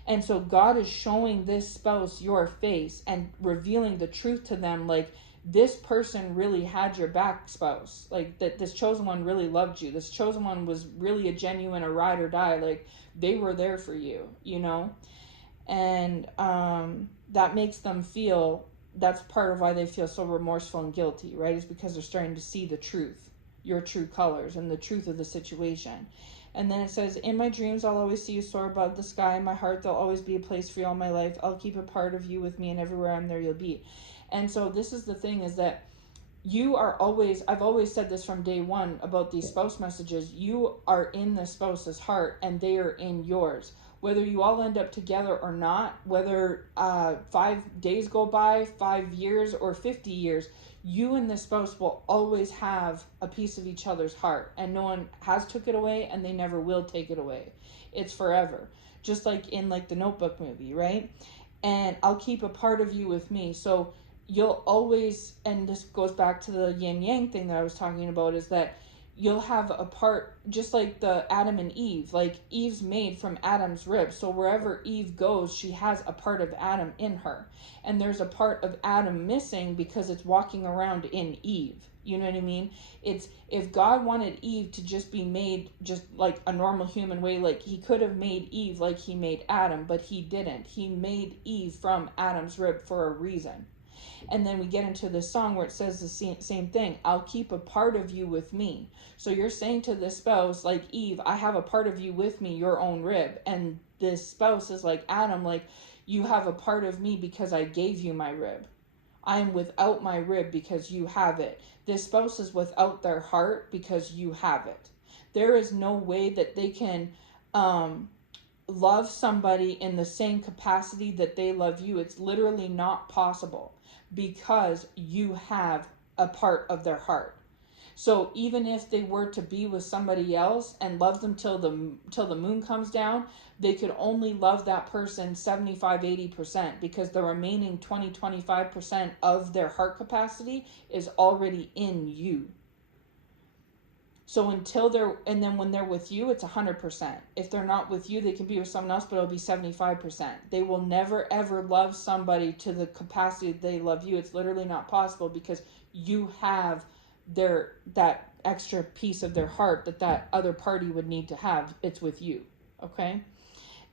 And so God is showing this spouse your face and revealing the truth to them, like, this person really had your back, spouse. Like, that this chosen one really loved you. This chosen one was really a genuine, a ride or die. Like, they were there for you, you know? And that makes them feel, that's part of why they feel so remorseful and guilty, right? Is because they're starting to see the truth, your true colors, and the truth of the situation. And then it says, in my dreams, I'll always see you soar above the sky. In my heart, there'll always be a place for you all my life. I'll keep a part of you with me, and everywhere I'm there, you'll be. And so this is the thing, is that you are always, I've always said this from day one about these spouse messages, you are in the spouse's heart and they are in yours. whether you all end up together or not, whether 5 days go by, 5 years, or 50 years, you and the spouse will always have a piece of each other's heart, and no one has took it away, and they never will take it away. It's forever, just like in like the Notebook movie, right? And I'll keep a part of you with me. So you'll always, and this goes back to the yin yang thing that I was talking about, is that you'll have a part, just like the Adam and Eve. Like Eve's made from Adam's rib, so wherever Eve goes, she has a part of Adam in her, and there's a part of Adam missing because it's walking around in Eve. You know what I mean? It's, if God wanted Eve to just be made just like a normal human way, like he could have made Eve like he made Adam, but he didn't. He made Eve from Adam's rib for a reason. And then we get into this song where it says the same thing. I'll keep a part of you with me. So you're saying to this spouse, like Eve, I have a part of you with me, your own rib. And this spouse is like Adam, like, you have a part of me because I gave you my rib. I am without my rib because you have it. This spouse is without their heart because you have it. There is no way that they can love somebody in the same capacity that they love you. It's literally not possible because you have a part of their heart. So even if they were to be with somebody else and love them till the moon comes down, they could only love that person 75-80% because the remaining 20-25% of their heart capacity is already in you. So until they're, and then when they're with you, it's 100%. If they're not with you, they can be with someone else, but it'll be 75%. They will never ever love somebody to the capacity they love you. It's literally not possible because you have that extra piece of their heart that other party would need to have. It's with you. Okay?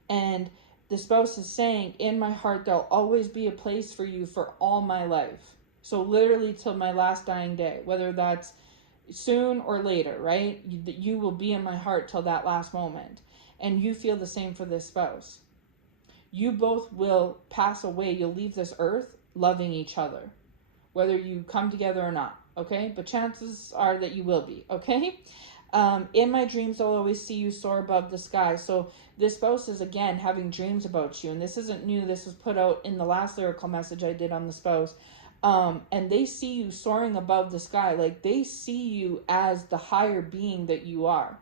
And the spouse is saying, in my heart, there'll always be a place for you for all my life. So literally till my last dying day, whether that's soon or later, right? You will be in my heart till that last moment. And you feel the same for this spouse. You both will pass away. You'll leave this earth loving each other, whether you come together or not, okay? But chances are that you will be, okay? In my dreams, I'll always see you soar above the sky. So this spouse is, again, having dreams about you. And this isn't new. This was put out in the last lyrical message I did on the spouse. And they see you soaring above the sky. Like, they see you as the higher being that you are.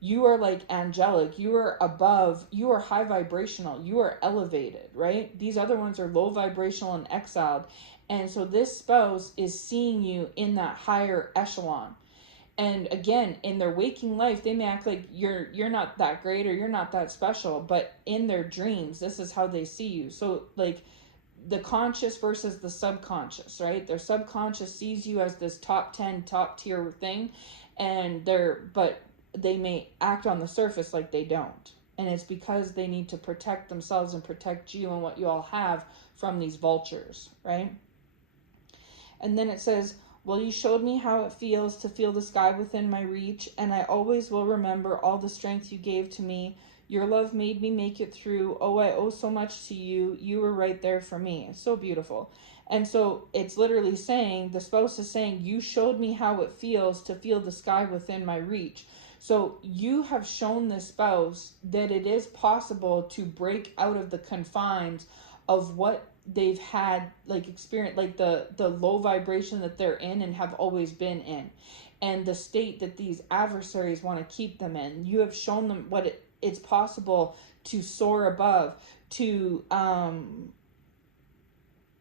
You are like angelic. You are above. You are high vibrational. You are elevated, right? These other ones are low vibrational and exiled. And so this spouse is seeing you in that higher echelon. And again, in their waking life, they may act like you're not that great or you're not that special. But in their dreams, this is how they see you. So, like, the conscious versus the subconscious, right? Their subconscious sees you as this top 10, top tier thing, but they may act on the surface like they don't. And it's because they need to protect themselves and protect you and what you all have from these vultures, right? And then it says, well, you showed me how it feels to feel the sky within my reach, and I always will remember all the strength you gave to me. Your love made me make it through. Oh, I owe so much to you. You were right there for me. It's so beautiful. And so it's literally saying, the spouse is saying, you showed me how it feels to feel the sky within my reach. So you have shown the spouse that it is possible to break out of the confines of what they've had, like, experience, like the low vibration that they're in and have always been in, and the state that these adversaries want to keep them in. You have shown them what it's possible to soar above, to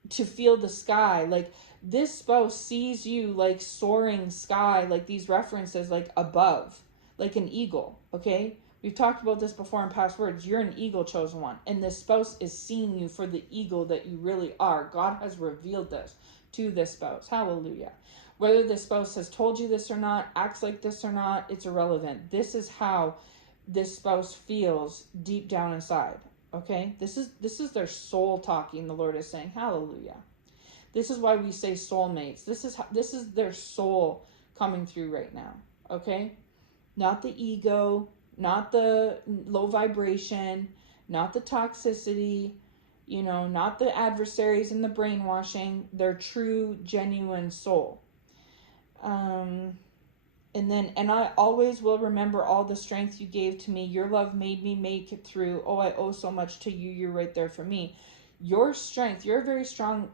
feel the sky. Like, this spouse sees you like soaring sky, like these references, like above, like an eagle. Okay, we've talked about this before in past words. You're an eagle, chosen one, and this spouse is seeing you for the eagle that you really are. God has revealed this to this spouse. Hallelujah. Whether this spouse has told you this or not, acts like this or not, it's irrelevant. This is how this spouse feels deep down inside. Okay, this is their soul talking. The Lord is saying, hallelujah. This is why we say soulmates. This is their soul coming through right now. Okay, not the ego, not the low vibration, not the toxicity, not the adversaries and the brainwashing. Their true, genuine soul. And and I always will remember all the strength you gave to me. Your love made me make it through. Oh, I owe so much to you. You're right there for me. Your strength, you're a very strong,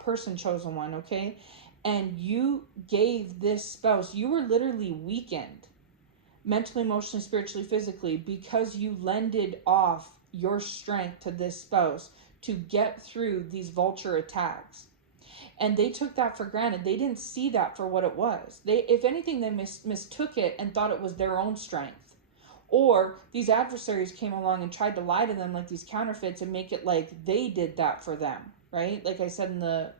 person, chosen one, okay? And you gave this spouse, you were literally weakened mentally, emotionally, spiritually, physically, because you lended off your strength to this spouse to get through these vulture attacks. And they took that for granted. They didn't see that for what it was. They, if anything, they mistook it and thought it was their own strength. Or these adversaries came along and tried to lie to them like these counterfeits and make it like they did that for them, right? Like I said in the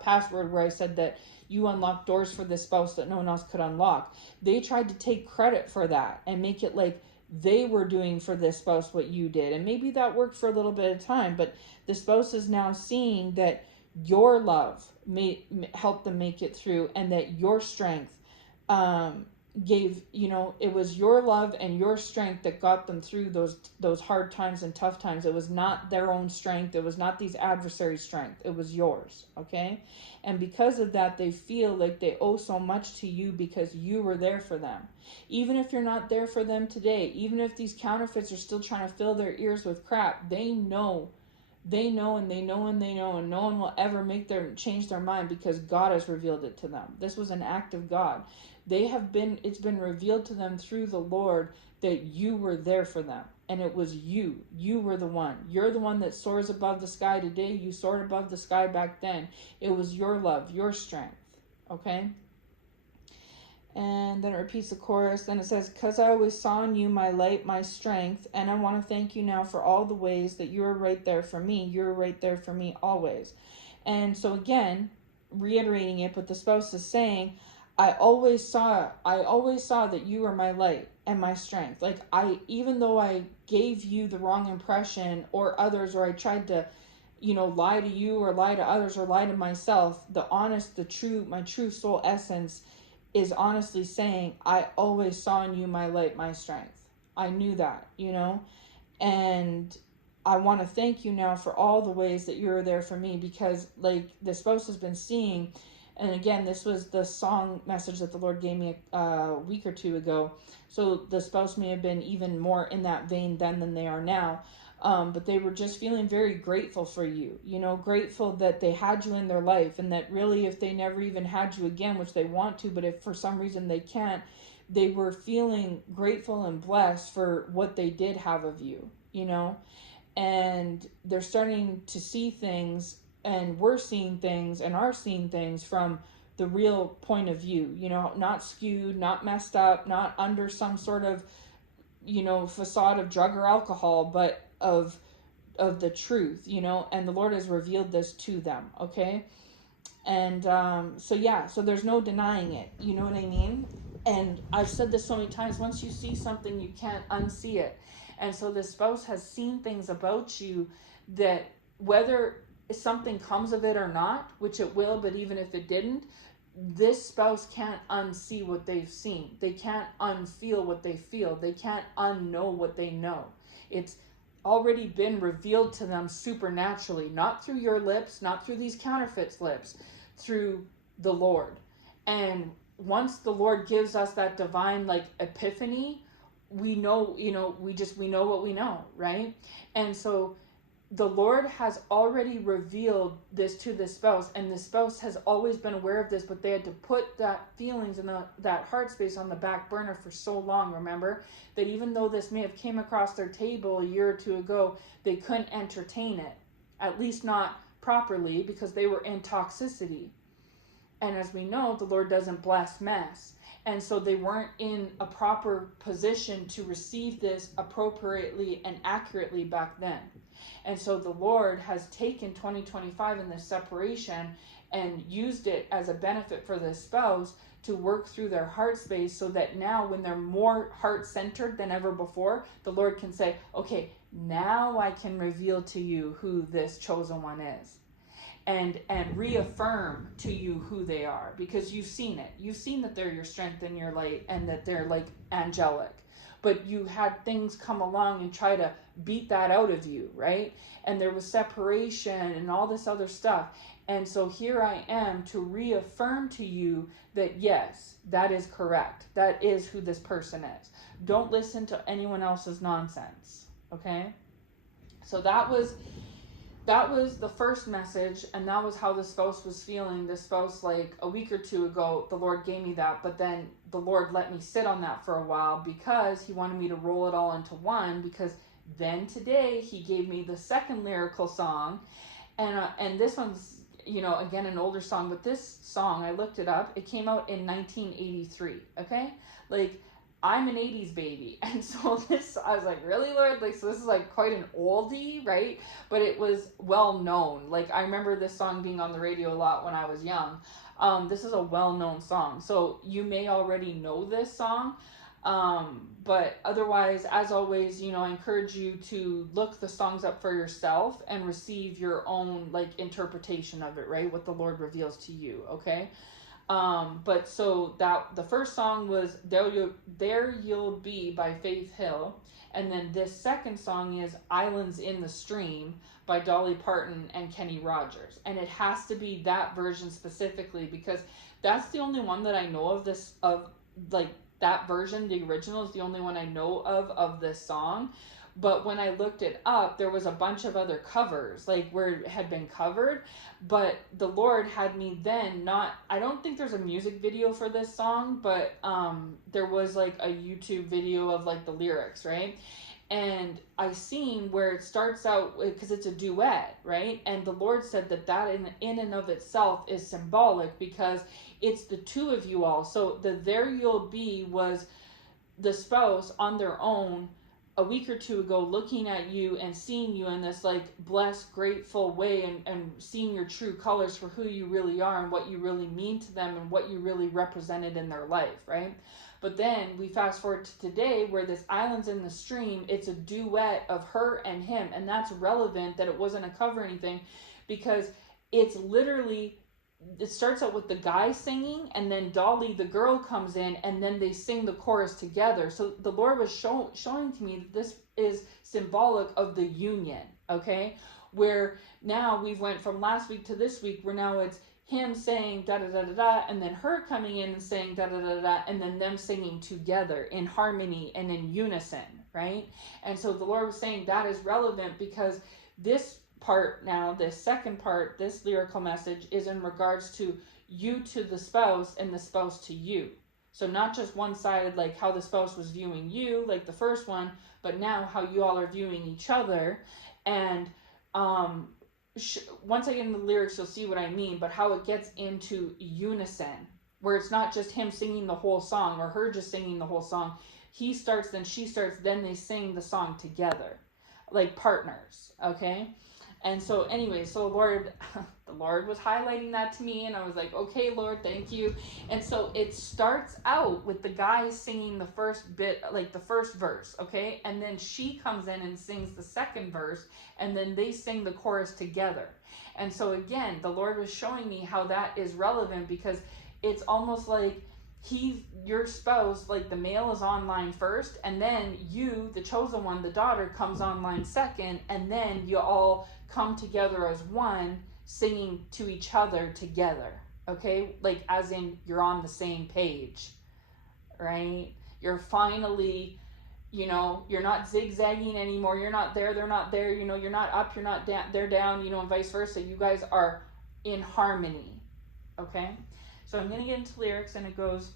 password where I said that you unlocked doors for this spouse that no one else could unlock. They tried to take credit for that and make it like they were doing for this spouse what you did. And maybe that worked for a little bit of time, but the spouse is now seeing that your love helped them make it through, and that your strength gave, it was your love and your strength that got them through those hard times and tough times. It was not their own strength. It was not these adversaries' strength. It was yours, okay? And because of that, they feel like they owe so much to you because you were there for them. Even if you're not there for them today, even if these counterfeits are still trying to fill their ears with crap, they know and no one will ever make them change their mind because God has revealed it to them. This was an act of God. It's been revealed to them through the Lord that you were there for them. And it was you. You were the one. You're the one that soars above the sky today. You soared above the sky back then. It was your love, your strength. Okay? And then it repeats the chorus. Then it says, "'Cause I always saw in you my light, my strength, and I want to thank you now for all the ways that you were right there for me. You're right there for me always." And so again, reiterating it, but the spouse is saying, I always saw that you were my light and my strength. Like even though I gave you the wrong impression or others, or I tried to, lie to you or lie to others or lie to myself, my true soul essence is honestly saying, I always saw in you my light, my strength. I knew that, and I want to thank you now for all the ways that you're there for me, because like the spouse has been seeing, and again, this was the song message that the Lord gave me a week or two ago. So the spouse may have been even more in that vein then than they are now. But they were just feeling very grateful for you, grateful that they had you in their life, and that really if they never even had you again, which they want to, but if for some reason they can't, they were feeling grateful and blessed for what they did have of you, and they're starting to see things, and we're seeing things and are seeing things from the real point of view, not skewed, not messed up, not under some sort of, facade of drug or alcohol, but of the truth, and the Lord has revealed this to them, okay? And so there's no denying it, you know what I mean? And I've said this so many times, once you see something, you can't unsee it. And so the spouse has seen things about you that, whether something comes of it or not, which it will, but even if it didn't, this spouse can't unsee what they've seen. They can't unfeel what they feel. They can't unknow what they know. It's already been revealed to them supernaturally, not through your lips, not through these counterfeits' lips, through the Lord. And once the Lord gives us that divine epiphany, we know, we know what we know, right? And so the Lord has already revealed this to the spouse, and the spouse has always been aware of this, but they had to put that feelings and that heart space on the back burner for so long. Remember that even though this may have came across their table a year or two ago, they couldn't entertain it, at least not properly, because they were in toxicity. And as we know, the Lord doesn't bless mess. And so they weren't in a proper position to receive this appropriately and accurately back then. And so the Lord has taken 2025 in this separation and used it as a benefit for the spouse to work through their heart space, so that now when they're more heart-centered than ever before, the Lord can say, okay, now I can reveal to you who this chosen one is. And reaffirm to you who they are, because you've seen it. You've seen that they're your strength and your light, and that they're angelic. but you had things come along and try to beat that out of you, right? And there was separation and all this other stuff. And so here I am to reaffirm to you that yes, that is correct. That is who this person is. Don't listen to anyone else's nonsense. Okay? So that was the first message, and that was how the spouse was feeling. The spouse, like a week or two ago, the Lord gave me that, but then the Lord let me sit on that for a while because he wanted me to roll it all into one, because then today he gave me the second lyrical song, and this one's, again, an older song, but this song, I looked it up, it came out in 1983, okay? Like, I'm an 80s baby, and so this, I was like, really, Lord? Like, so this is like quite an oldie, right? But it was well known. Like, I remember this song being on the radio a lot when I was young. This is a well-known song, so you may already know this song, but otherwise, as always, I encourage you to look the songs up for yourself and receive your own, like, interpretation of it, right? What the Lord reveals to you, okay? But so that the first song was There You'll Be by Faith Hill, and then this second song is Islands in the Stream by Dolly Parton and Kenny Rogers. And it has to be that version specifically because that's the only one that I know of like that version. The original is the only one I know of this song. But when I looked it up, there was a bunch of other covers, like where it had been covered. But the Lord had me then I don't think there's a music video for this song, but there was like a YouTube video of like the lyrics, right? And I seen where it starts out, because it's a duet, right? And the Lord said that in and of itself is symbolic because it's the two of you all. So the There You'll Be was the spouse on their own a week or two ago looking at you and seeing you in this like blessed, grateful way, and seeing your true colors for who you really are and what you really mean to them and what you really represented in their life, right? But then we fast forward to today where this Islands in the Stream, it's a duet of her and him, and that's relevant that it wasn't a cover or anything because it's literally, it starts out with the guy singing and then Dolly the girl comes in and then they sing the chorus together. So the Lord was showing to me that this is symbolic of the union, okay? Where now we've went from last week to this week where now it's him saying da da da da da and then her coming in and saying da da da da and then them singing together in harmony and in unison, right? And so the Lord was saying that is relevant because this part now, this second part, this lyrical message is in regards to you to the spouse and the spouse to you. So not just one-sided, like how the spouse was viewing you, like the first one, but now how you all are viewing each other. And once I get into the lyrics, you'll see what I mean, but how it gets into unison, where it's not just him singing the whole song or her just singing the whole song. He starts, then she starts, then they sing the song together, like partners, okay? And so anyway, so the Lord was highlighting that to me, and I was like, okay, Lord, thank you. And so it starts out with the guy singing the first bit, like the first verse, okay? And then she comes in and sings the second verse, and then they sing the chorus together. And so again, the Lord was showing me how that is relevant because it's almost like your spouse, like the male is online first, and then you, the chosen one, the daughter, comes online second, and then you all come together as one, singing to each other together, okay? Like as in you're on the same page, right? You're finally, you're not zigzagging anymore. You're not there, they're not there, you're not up, you're not down, they're down, and vice versa. You guys are in harmony, okay? So I'm going to get into lyrics, and it goes,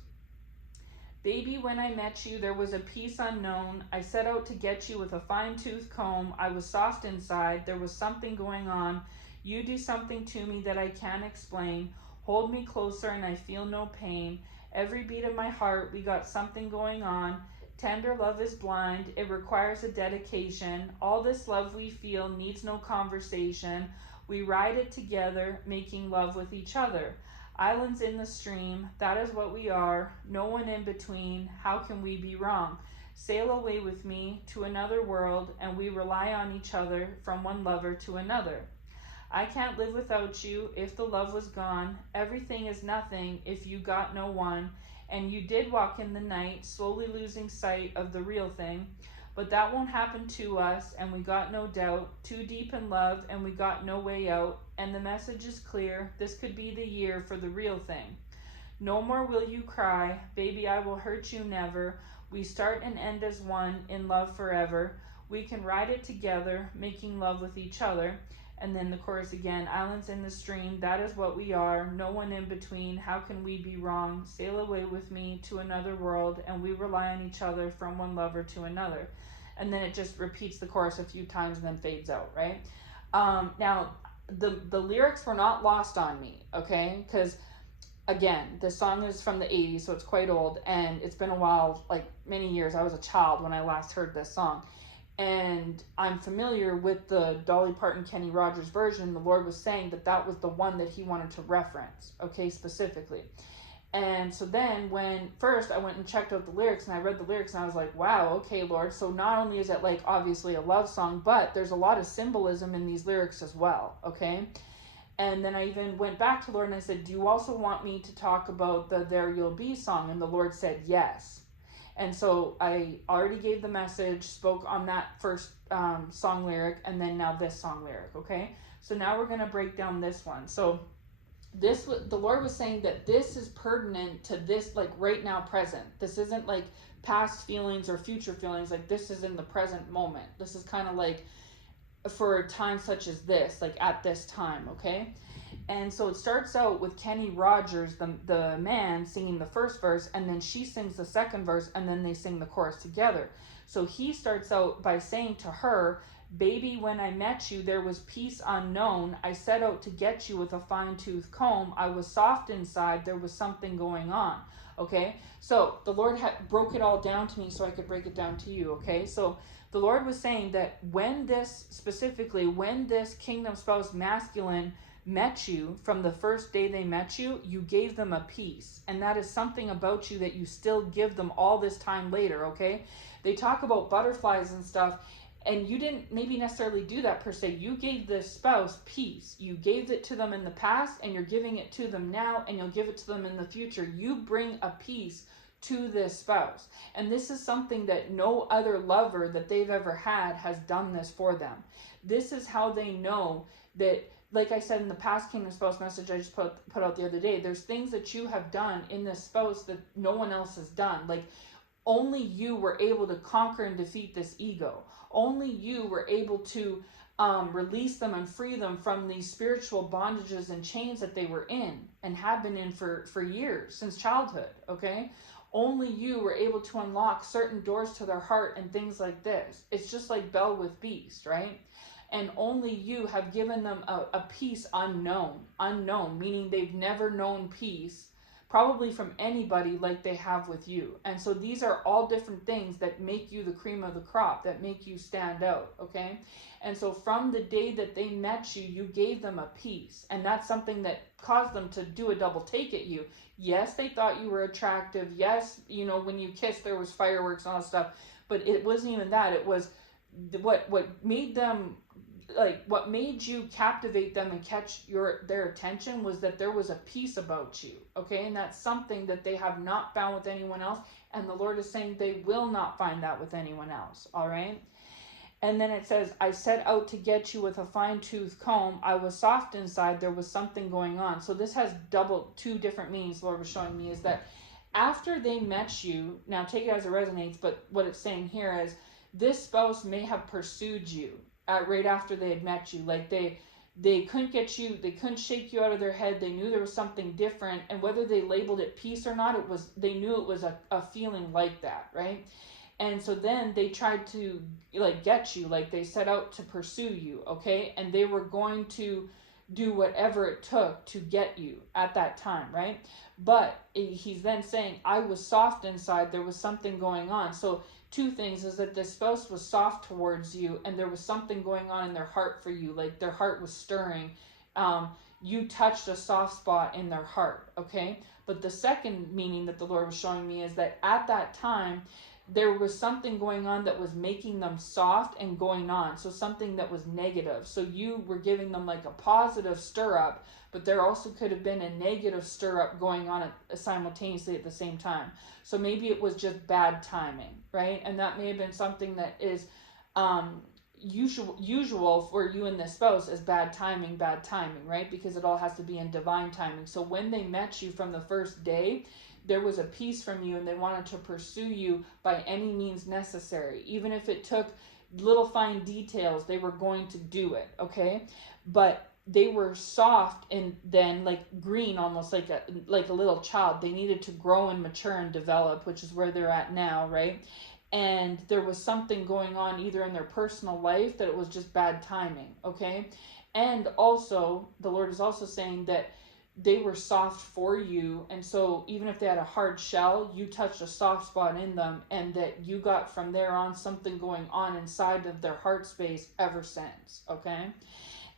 baby, when I met you, there was a peace unknown. I set out to get you with a fine-tooth comb. I was soft inside. There was something going on. You do something to me that I can't explain. Hold me closer and I feel no pain. Every beat of my heart, we got something going on. Tender love is blind. It requires a dedication. All this love we feel needs no conversation. We ride it together, making love with each other. Islands in the stream, that is what we are, no one in between, how can we be wrong? Sail away with me to another world, and we rely on each other from one lover to another. I can't live without you if the love was gone, everything is nothing if you got no one, And you did walk in the night, slowly losing sight of the real thing. But that won't happen to us, and we got no doubt. Too deep in love, and we got no way out. And the message is clear, this could be the year for the real thing. No more will you cry, baby, I will hurt you never. We start and end as one, in love forever. We can ride it together, making love with each other. And then the chorus again, islands in the stream, that is what we are, no one in between, how can we be wrong? Sail away with me to another world, and we rely on each other from one lover to another. And then it just repeats the chorus a few times and then fades out, right? Now, the lyrics were not lost on me, okay? Because again, this song is from the 80s, so it's quite old, and it's been a while, like many years. I was a child when I last heard this song. And I'm familiar with the Dolly Parton, Kenny Rogers version. The Lord was saying that that was the one that he wanted to reference, okay, specifically. And so then when first I went and checked out the lyrics and I read the lyrics and I was like, wow, okay, Lord. So not only is it like obviously a love song, but there's a lot of symbolism in these lyrics as well, okay? And then I even went back to the Lord and I said, do you also want me to talk about the There You'll Be song? And the Lord said, yes. And so I already gave the message, spoke on that first song lyric, and then now this song lyric, okay? So now we're going to break down this one. So the Lord was saying that this is pertinent to this, like right now, present. This isn't like past feelings or future feelings. Like this is in the present moment. This is kind of like for a time such as this, like at this time, okay? And so it starts out with Kenny Rogers, the man, singing the first verse, and then she sings the second verse, and then they sing the chorus together. So he starts out by saying to her, baby, when I met you, there was peace unknown. I set out to get you with a fine-tooth comb. I was soft inside. There was something going on. Okay? So the Lord broke it all down to me so I could break it down to you. Okay? So the Lord was saying that when this kingdom spouse masculine met you, from the first day they met you, you gave them a peace. And that is something about you that you still give them all this time later, okay? They talk about butterflies and stuff, and you didn't maybe necessarily do that per se. You gave this spouse peace. You gave it to them in the past, and you're giving it to them now, and you'll give it to them in the future. You bring a peace to this spouse. And this is something that no other lover that they've ever had has done this for them. This is how they know that, like I said in the past kingdom spouse message I just put out the other day, there's things that you have done in this spouse that no one else has done. Like only you were able to conquer and defeat this ego. Only you were able to release them and free them from these spiritual bondages and chains that they were in and have been in for years, since childhood, okay? Only you were able to unlock certain doors to their heart and things like this. It's just like Belle with Beast, right? And only you have given them a peace unknown, meaning they've never known peace, probably from anybody like they have with you. And so these are all different things that make you the cream of the crop, that make you stand out, okay? And so from the day that they met you, you gave them a peace. And that's something that caused them to do a double take at you. Yes, they thought you were attractive. Yes, you know, when you kissed, there was fireworks and all that stuff. But it wasn't even that. It was what made them, like what made you captivate them and catch their attention was that there was a peace about you, okay? And that's something that they have not found with anyone else, and the Lord is saying they will not find that with anyone else, all right? And then it says, I set out to get you with a fine-tooth comb. I was soft inside. There was something going on. So this has two different meanings the Lord was showing me, is that after they met you, now take it as it resonates, but what it's saying here is this spouse may have pursued you right after they had met you. Like they couldn't get you, they couldn't shake you out of their head. They knew there was something different, and whether they labeled it peace or not, they knew it was a feeling like that, right? And so then they tried to like get you, like they set out to pursue you, okay? And they were going to do whatever it took to get you at that time, right? But he's then saying, I was soft inside. There was something going on. So two things is that the spouse was soft towards you, and there was something going on in their heart for you. Like their heart was stirring. you touched a soft spot in their heart, okay? But the second meaning that the Lord was showing me is that at that time, there was something going on that was making them soft and going on. So something that was negative. So you were giving them like a positive stir up, but there also could have been a negative stir up going on simultaneously at the same time. So maybe it was just bad timing, right? And that may have been something that is usual for you and the spouse is bad timing, right? Because it all has to be in divine timing. So when they met you from the first day, there was a piece from you and they wanted to pursue you by any means necessary. Even if it took little fine details, they were going to do it, okay? But they were soft and then like green, almost like a little child. They needed to grow and mature and develop, which is where they're at now, right? And there was something going on either in their personal life that it was just bad timing, okay? And also, the Lord is also saying that they were soft for you, and so even if they had a hard shell, you touched a soft spot in them, and that you got from there on something going on inside of their heart space ever since, okay?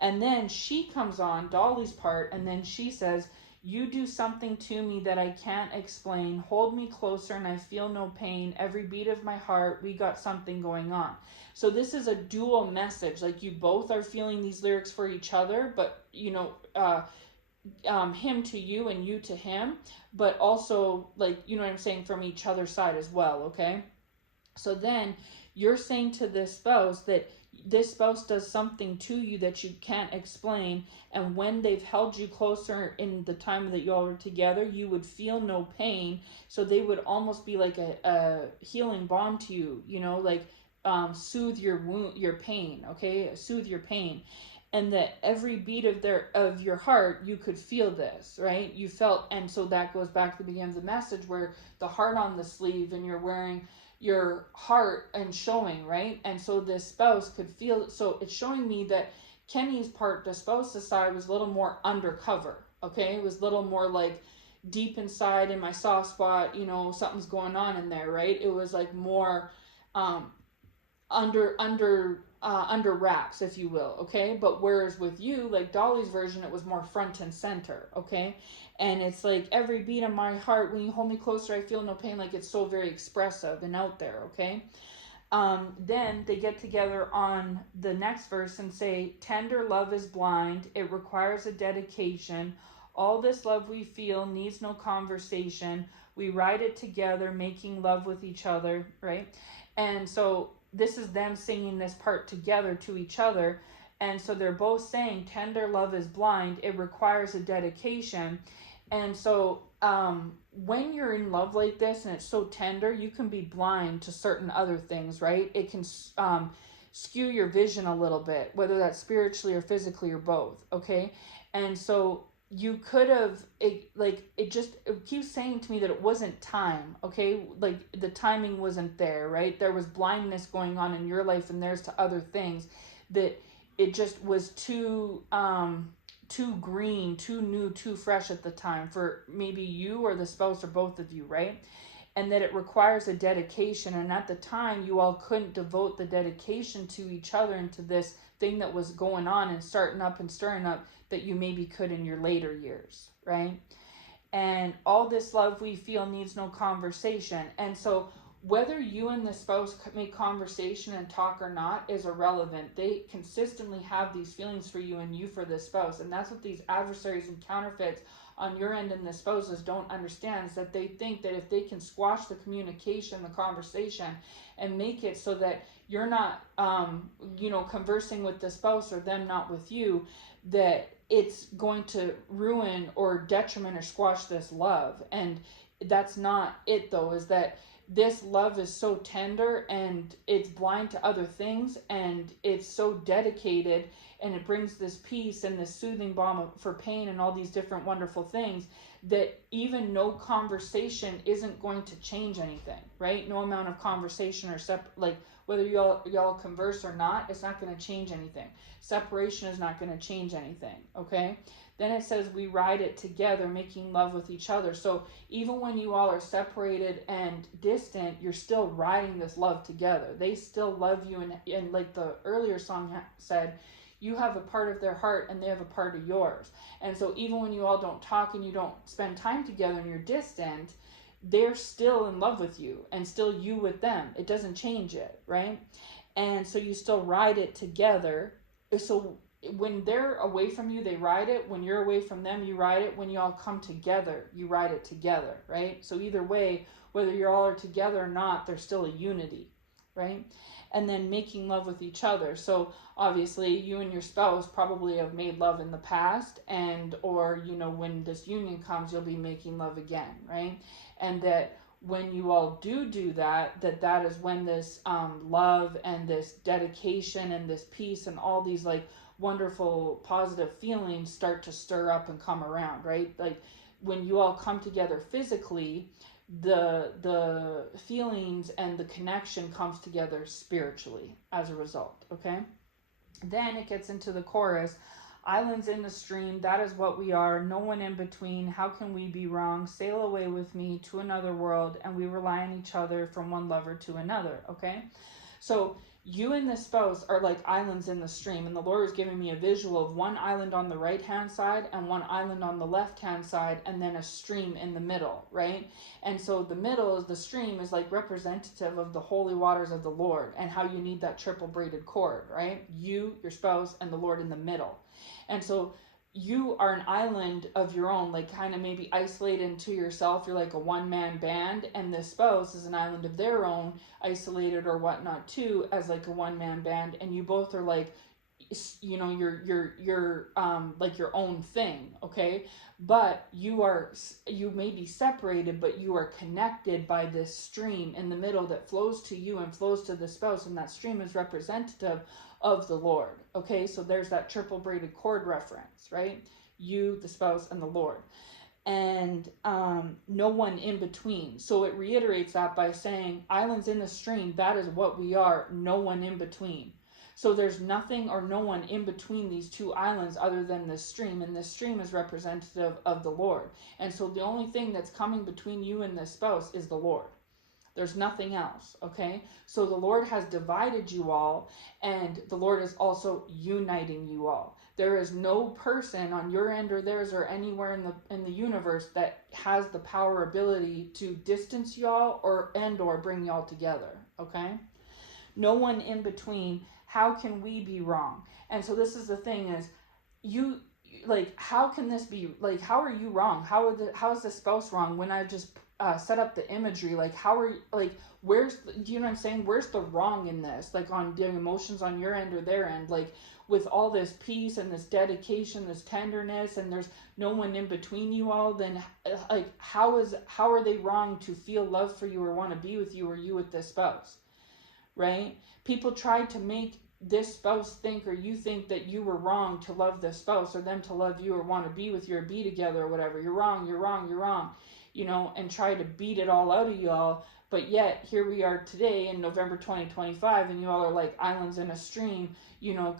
And then she comes on, Dolly's part, and then she says, you do something to me that I can't explain. Hold me closer and I feel no pain. Every beat of my heart, we got something going on. So this is a dual message. Like you both are feeling these lyrics for each other, but him to you and you to him, but also like, you know what I'm saying, from each other's side as well, okay? So then you're saying to this spouse that this spouse does something to you that you can't explain, and when they've held you closer in the time that you all were together, you would feel no pain. So they would almost be like a healing balm to you, like soothe your wound, your pain, okay? Soothe your pain. And that every beat of your heart, you could feel this, right? You felt, and so that goes back to the beginning of the message where the heart on the sleeve and you're wearing your heart and showing, right? And so this spouse could feel it. So it's showing me that Kenny's part, the spouse's side, was a little more undercover, okay? It was a little more like deep inside in my soft spot, something's going on in there, right? It was like more under wraps, if you will, okay? But whereas with you, like Dolly's version, it was more front and center, okay? And it's like every beat of my heart, when you hold me closer, I feel no pain. Like it's so very expressive and out there, okay? Then they get together on the next verse and say, tender love is blind. It requires a dedication. All this love we feel needs no conversation. We ride it together, making love with each other, right? And so this is them singing this part together to each other. And so they're both saying tender love is blind. It requires a dedication. And so when you're in love like this and it's so tender, you can be blind to certain other things, right? It can skew your vision a little bit, whether that's spiritually or physically or both, okay? And so you could have, it keeps saying to me that it wasn't time, okay? Like the timing wasn't there, right? There was blindness going on in your life and theirs to other things, that it just was too green, too new, too fresh at the time for maybe you or the spouse or both of you, right? And that it requires a dedication. And at the time, you all couldn't devote the dedication to each other and to this thing that was going on and starting up and stirring up that you maybe could in your later years, right? And all this love we feel needs no conversation. And so whether you and the spouse make conversation and talk or not is irrelevant. They consistently have these feelings for you and you for the spouse. And that's what these adversaries and counterfeits on your end and the spouses don't understand, is that they think that if they can squash the communication, the conversation, and make it so that you're not, conversing with the spouse or them not with you, that it's going to ruin or detriment or squash this love. And that's not it, though, is that this love is so tender and it's blind to other things, and it's so dedicated, and it brings this peace and this soothing balm for pain and all these different wonderful things, that even no conversation isn't going to change anything, right? No amount of conversation or whether y'all converse or not, it's not going to change anything. Separation is not going to change anything, okay? Then it says we ride it together, making love with each other. So even when you all are separated and distant, you're still riding this love together. They still love you, and like the earlier song said, You have a part of their heart and they have a part of yours. And so even when you all don't talk and you don't spend time together and you're distant, they're still in love with you and still you with them. It doesn't change it, right? And so you still ride it together. So when they're away from you, they ride it. When you're away from them, you ride it. When you all come together, you ride it together, right? So either way, whether you all are together or not, there's still a unity, right? And then making love with each other. So obviously you and your spouse probably have made love in the past, and or when this union comes, you'll be making love again, right? And that when you all do that, that is when this love and this dedication and this peace and all these like wonderful positive feelings start to stir up and come around, right? Like when you all come together physically, the feelings and the connection comes together spiritually as a result. Okay, then it gets into the chorus. Islands in the stream, that is what we are, no one in between. How can we be wrong? Sail away with me to another world, and we rely on each other from one lover to another. Okay, so you and the spouse are like islands in the stream, and the Lord was giving me a visual of one island on the right hand side and one island on the left hand side, and then a stream in the middle, right? And so the middle is the stream is like representative of the holy waters of the Lord, and how you need that triple braided cord, right? You, your spouse, and the Lord in the middle. And so you are an island of your own, like kind of maybe isolated into yourself. You're like a one-man band, and the spouse is an island of their own, isolated or whatnot too, as like a one-man band. And you both are like, you're like your own thing, okay? But you may be separated, but you are connected by this stream in the middle that flows to you and flows to the spouse, and that stream is representative of the Lord. Okay, so there's that triple braided cord reference, right? You, the spouse, and the Lord. And no one in between. So it reiterates that by saying, islands in the stream, that is what we are, no one in between. So there's nothing or no one in between these two islands other than this stream, and this stream is representative of the Lord. And so the only thing that's coming between you and this spouse is the Lord. There's nothing else, okay? So the Lord has divided you all, and the Lord is also uniting you all. There is no person on your end or theirs or anywhere in the universe that has the power ability to distance y'all or bring y'all together, okay? No one in between. How can we be wrong? And so this is the thing is, you like, how can this be, like, how are you wrong? How is the spouse wrong when I just set up the imagery? Like, how are you, like, do you know what I'm saying? Where's the wrong in this? Like, on the emotions on your end or their end, like, with all this peace and this dedication, this tenderness, and there's no one in between you all, then like, how are they wrong to feel love for you or want to be with you, or you with this spouse? Right? People tried to make this spouse think, or you think that you were wrong to love this spouse, or them to love you or want to be with you or be together or whatever. You're wrong, you're wrong, you're wrong, and try to beat it all out of y'all. But yet here we are today in November 2025, and you all are like islands in a stream,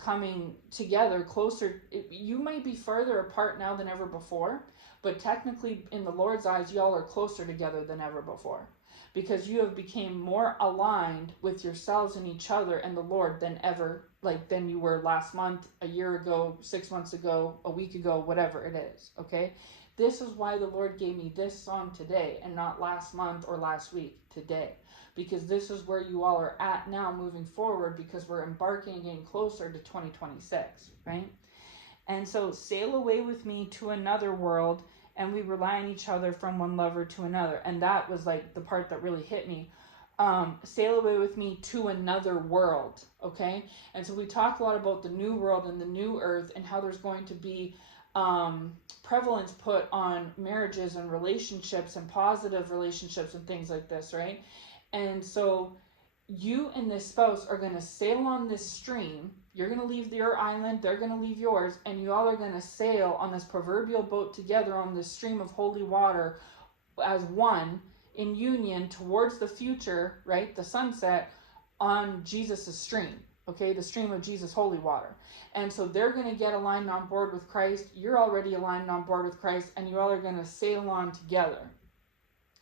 coming together closer. You might be further apart now than ever before, but technically in the Lord's eyes, y'all are closer together than ever before, because you have become more aligned with yourselves and each other and the Lord than you were last month, a year ago, 6 months ago, a week ago, whatever it is, okay? This is why the Lord gave me this song today and not last month or last week, today. Because this is where you all are at now moving forward, because we're embarking and getting closer to 2026, right? And so sail away with me to another world, and we rely on each other from one lover to another. And that was like the part that really hit me. Sail away with me to another world, okay? And so we talk a lot about the new world and the new earth, and how there's going to be prevalence put on marriages and relationships and positive relationships and things like this, right? And so you and this spouse are going to sail on this stream. You're going to leave your island, they're going to leave yours, and you all are going to sail on this proverbial boat together on this stream of holy water as one, in union towards the future, right? The sunset, on Jesus' stream, okay? The stream of Jesus' holy water. And so they're going to get aligned on board with Christ. You're already aligned on board with Christ, and you all are going to sail on together,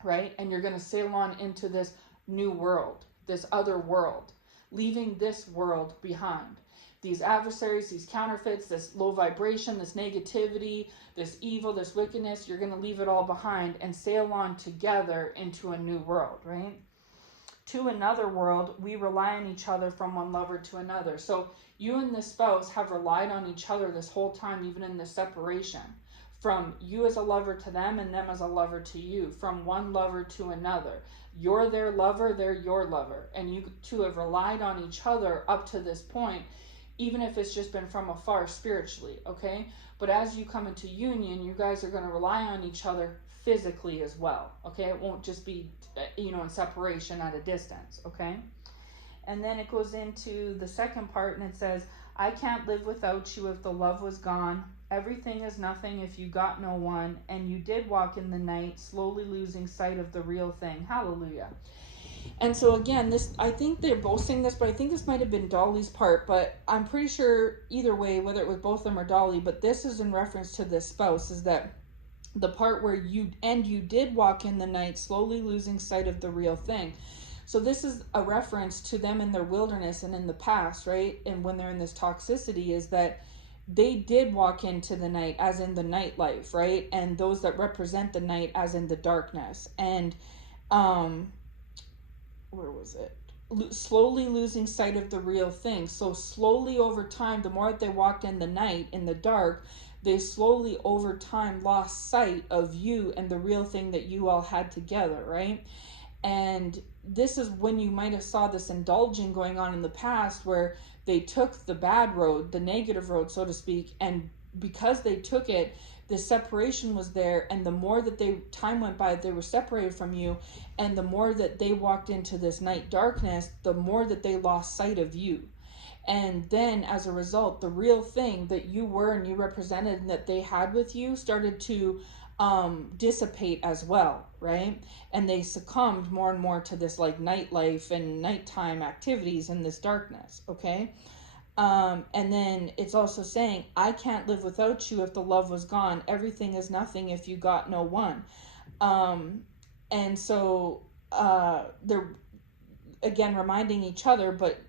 right? And you're going to sail on into this new world, this other world, leaving this world behind. these adversaries, these counterfeits, this low vibration, this negativity, this evil, this wickedness, you're going to leave it all behind and sail on together into a new world, right? To another world, we rely on each other from one lover to another. So you and this spouse have relied on each other this whole time, even in the separation. From you as a lover to them and them as a lover to you. From one lover to another. You're their lover, they're your lover. And you two have relied on each other up to this point, even if it's just been from afar spiritually, okay? But as you come into union, you guys are going to rely on each other physically as well, okay? It won't just be, in separation at a distance, okay? And then it goes into the second part, and it says, I can't live without you if the love was gone. Everything is nothing if you got no one, and you did walk in the night, slowly losing sight of the real thing. Hallelujah. And so again, this, I think they're both saying this, but I think this might have been Dolly's part, but I'm pretty sure either way, whether it was both of them or Dolly, but this is in reference to this spouse, is that the part where you did walk in the night, slowly losing sight of the real thing. So this is a reference to them in their wilderness and in the past, right? And when they're in this toxicity, is that they did walk into the night as in the nightlife, right? And those that represent the night as in the darkness. And where was it? Slowly losing sight of the real thing. So slowly over time, the more that they walked in the night, in the dark, they slowly over time lost sight of you and the real thing that you all had together, right? And this is when you might have saw this indulging going on in the past, where they took the bad road, the negative road, so to speak, and because they took it, the separation was there, and the more that time went by, they were separated from you, and the more that they walked into this night darkness, the more that they lost sight of you. And then as a result, the real thing that you were and you represented and that they had with you started to dissipate as well, right? And they succumbed more and more to this like nightlife and nighttime activities in this darkness, okay? And then it's also saying, I can't live without you if the love was gone. Everything is nothing if you got no one. And so they're again reminding each other, but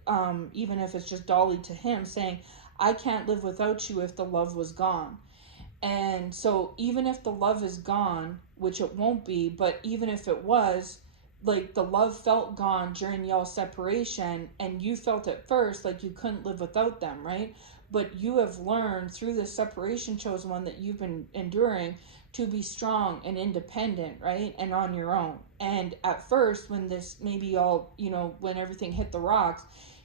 even if it's just Dolly to him, saying, I can't live without you if the love was gone. And so even if the love is gone, which it won't be, but even if it was, like the love felt gone during y'all's separation, and you felt at first like you couldn't live without them, right? But you have learned through this separation, chosen one, that you've been enduring, to be strong and independent, right? And on your own. And at first, when this maybe all, when everything hit the rocks,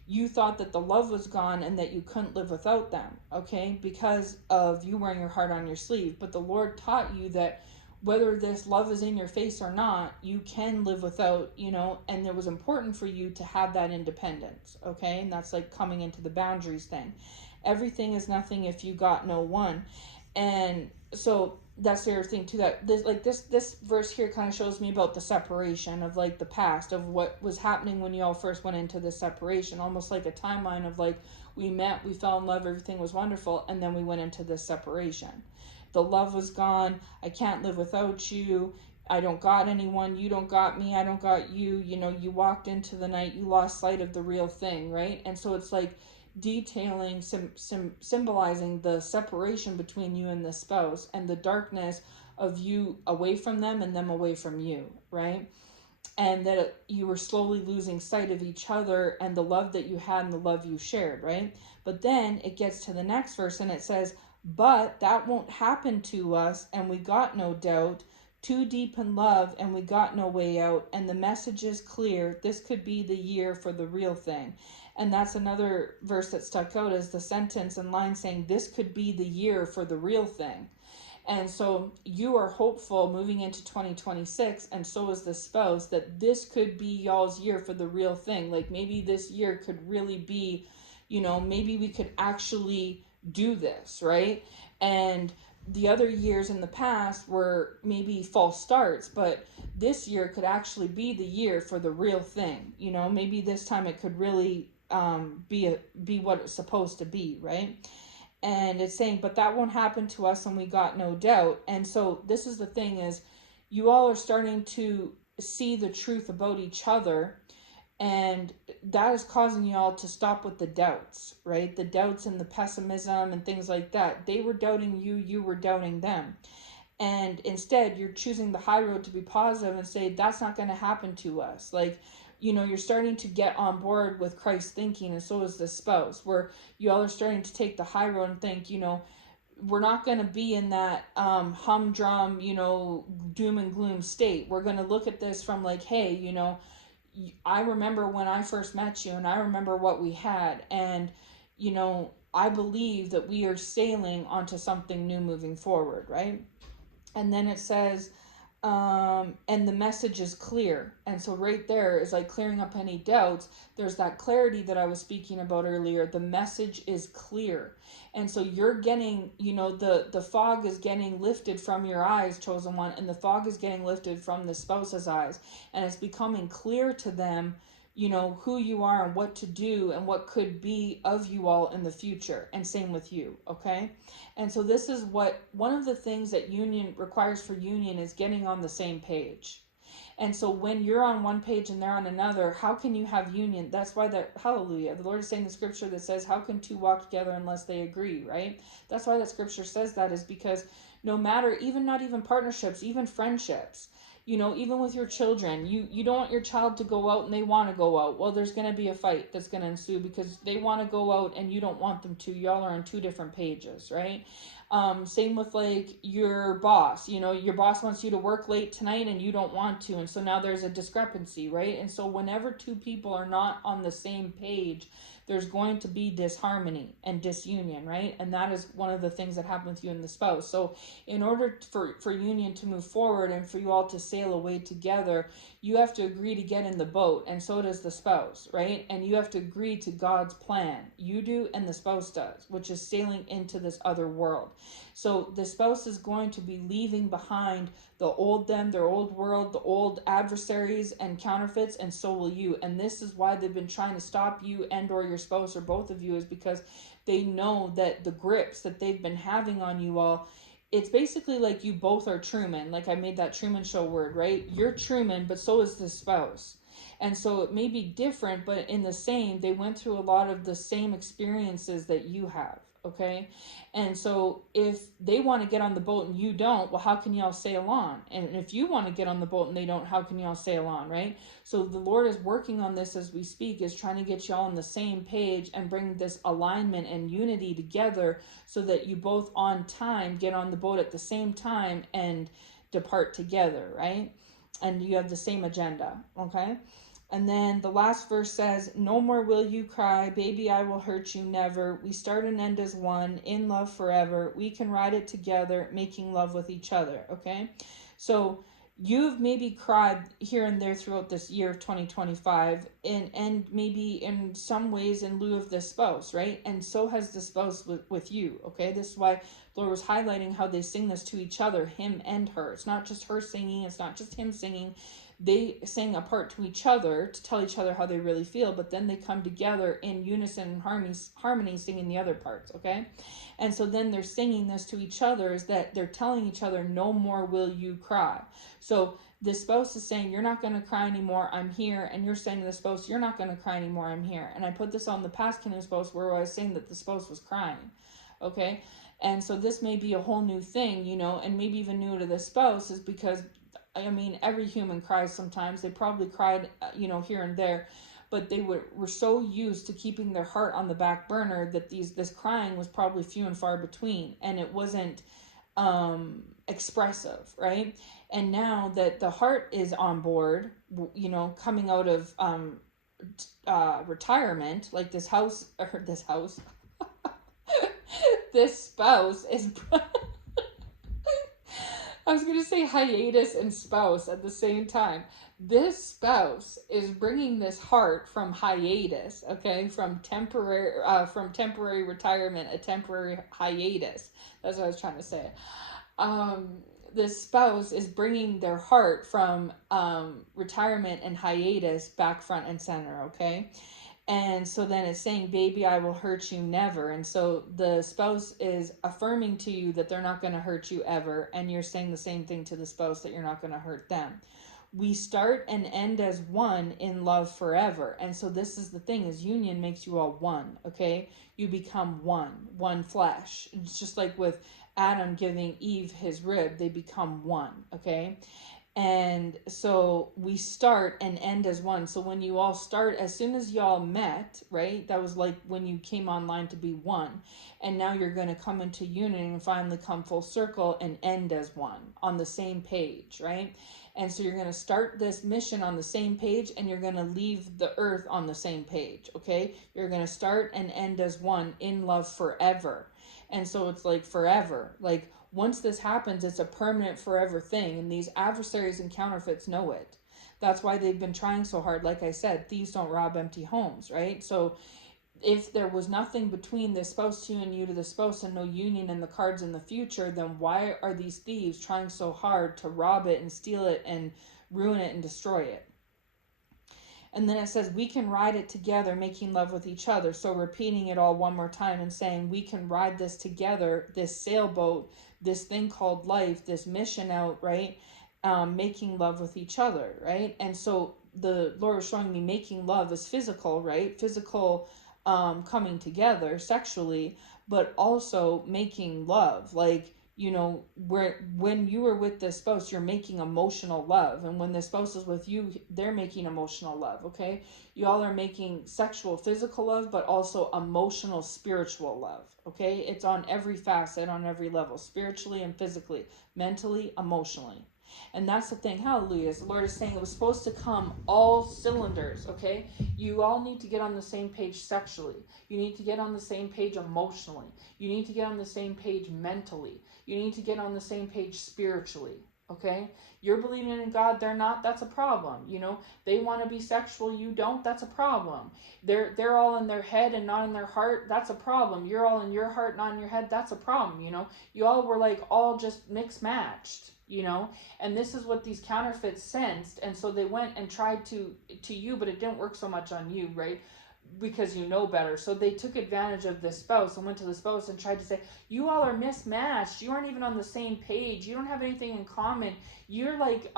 you thought that the love was gone and that you couldn't live without them, okay? Because of you wearing your heart on your sleeve. But the Lord taught you that whether this love is in your face or not, you can live without, and it was important for you to have that independence, okay? And that's like coming into the boundaries thing. Everything is nothing if you got no one. And so that's the other thing too, that this verse here kind of shows me about the separation of like the past of what was happening when you all first went into this separation, almost like a timeline of like, we met, we fell in love, everything was wonderful, and then we went into this separation. The love was gone. I can't live without you. I don't got anyone. You don't got me. I don't got you. You walked into the night. You lost sight of the real thing, right? And so it's like detailing, symbolizing the separation between you and the spouse and the darkness of you away from them and them away from you, right? And that you were slowly losing sight of each other and the love that you had and the love you shared, right? But then it gets to the next verse and it says, but that won't happen to us, and we got no doubt, too deep in love, and we got no way out, and the message is clear, this could be the year for the real thing. And that's another verse that stuck out, as the sentence and line saying, this could be the year for the real thing. And so you are hopeful moving into 2026, and so is the spouse, that this could be y'all's year for the real thing. Like maybe this year could really be, maybe we could actually do this, right? And the other years in the past were maybe false starts, but this year could actually be the year for the real thing. Maybe this time it could really be what it's supposed to be, right? And it's saying, but that won't happen to us, and we got no doubt. And so this is the thing, is you all are starting to see the truth about each other, And that is causing y'all to stop with the doubts, right? The doubts and the pessimism and things like that. They were doubting you, you were doubting them. And instead, you're choosing the high road to be positive and say, that's not going to happen to us. Like, you're starting to get on board with Christ's thinking, and so is the spouse, where you all are starting to take the high road and think, we're not going to be in that humdrum, doom and gloom state. We're going to look at this from like, hey, I remember when I first met you, and I remember what we had, and I believe that we are sailing onto something new moving forward, right? And then it says, and the message is clear. And so right there is like clearing up any doubts. There's that clarity that I was speaking about earlier. The message is clear. And so you're getting, the fog is getting lifted from your eyes, chosen one, and the fog is getting lifted from the spouse's eyes. And it's becoming clear to them, who you are and what to do and what could be of you all in the future. And same with you, okay? And so this is what one of the things that union requires for union is getting on the same page. And so when you're on one page and they're on another, how can you have union? That's why hallelujah, the Lord is saying the scripture that says, how can two walk together unless they agree, right? That's why that scripture says that, is because no matter, not even partnerships, even friendships, even with your children, you don't want your child to go out and they want to go out. Well, there's going to be a fight that's going to ensue because they want to go out and you don't want them to. Y'all are on two different pages, right? Same with like your boss. Your boss wants you to work late tonight and you don't want to, and so now there's a discrepancy, right? And so whenever two people are not on the same page, there's going to be disharmony and disunion, right? And that is one of the things that happens with you and the spouse. So in order for union to move forward and for you all to sail away together, you have to agree to get in the boat, and so does the spouse, right? And you have to agree to God's plan. You do, and the spouse does, which is sailing into this other world. So the spouse is going to be leaving behind the old them, their old world, the old adversaries and counterfeits, and so will you. And this is why they've been trying to stop you and or your spouse or both of you, is because they know that the grips that they've been having on you all, it's basically like you both are Truman. Like I made that Truman Show word, right? You're Truman, but so is the spouse. And so it may be different, but in the same, they went through a lot of the same experiences that you have, okay? And so if they want to get on the boat and you don't, well, how can y'all sail on? And if you want to get on the boat and they don't, how can y'all sail on, right? So the Lord is working on this as we speak, is trying to get y'all on the same page and bring this alignment and unity together so that you both on time get on the boat at the same time and depart together, right? And you have the same agenda, okay? And then the last verse says, no more will you cry, baby, I will hurt you never. We start and end as one, in love forever. We can ride it together, making love with each other, okay? So you've maybe cried here and there throughout this year of 2025, and maybe in some ways in lieu of the spouse, right? And so has the spouse with you, okay? This is why the Lord was highlighting how they sing this to each other, him and her. It's not just her singing, it's not just him singing. They sing a part to each other to tell each other how they really feel, but then they come together in unison and harmony singing the other parts, okay? And so then they're singing this to each other, is that they're telling each other, no more will you cry. So the spouse is saying, you're not going to cry anymore, I'm here. And you're saying to the spouse, you're not going to cry anymore, I'm here. And I put this on the past tense spouse where I was saying that the spouse was crying, okay? And so this may be a whole new thing, and maybe even new to the spouse, is because every human cries sometimes. They probably cried, here and there, but they were so used to keeping their heart on the back burner that this crying was probably few and far between, and it wasn't expressive, right? And now that the heart is on board, coming out of retirement, like this this spouse is I was going to say hiatus and spouse at the same time. This spouse is bringing this heart from hiatus, okay, from temporary retirement, a temporary hiatus. That's what I was trying to say. This spouse is bringing their heart from retirement and hiatus back front and center, okay? And so then it's saying, baby, I will hurt you never. And so the spouse is affirming to you that they're not going to hurt you ever. And you're saying the same thing to the spouse, that you're not going to hurt them. we start and end as one in love forever. And so this is the thing, is union makes you all one, okay? You become one flesh. It's just like with Adam giving Eve his rib, they become one, okay? And so we start and end as one. So when you all start, as soon as y'all met, right, that was like when you came online to be one, and now you're going to come into unity and finally come full circle and end as one on the same page, right? And so you're going to start this mission on the same page, and you're going to leave the earth on the same page, okay? You're going to start and end as one in love forever. And so it's like forever, like once this happens, it's a permanent forever thing, and these adversaries and counterfeits know it. That's why they've been trying so hard. Like I said, thieves don't rob empty homes, right? So if there was nothing between the spouse to you and you to the spouse, and no union in the cards in the future, then why are these thieves trying so hard to rob it and steal it and ruin it and destroy it? And then it says, we can ride it together, making love with each other. So repeating it all one more time and saying, we can ride this together, this sailboat, this thing called life, this mission out, right? Making love with each other, right? And so the Lord was showing me making love is physical, right? Physical coming together sexually, but also making love. Like, you know, where when you are with the spouse, you're making emotional love, and when the spouse is with you, they're making emotional love, okay? You all are making sexual, physical love, but also emotional, spiritual love, okay? It's on every facet, on every level, spiritually and physically, mentally, emotionally. And that's the thing, hallelujah. The Lord is saying it was supposed to come all cylinders, okay? You all need to get on the same page sexually. You need to get on the same page emotionally. You need to get on the same page mentally. You need to get on the same page spiritually, okay? You're believing in God, they're not, that's a problem. You know, they want to be sexual, you don't, that's a problem. They're all in their head and not in their heart, that's a problem. You're all in your heart, not in your head, that's a problem, you know? You all were like all just mixed matched, you know? And this is what these counterfeits sensed, and so they went and tried to you, but it didn't work so much on you, right? Because you know better. So they took advantage of the spouse and went to the spouse and tried to say, you all are mismatched, you aren't even on the same page, you don't have anything in common, you're like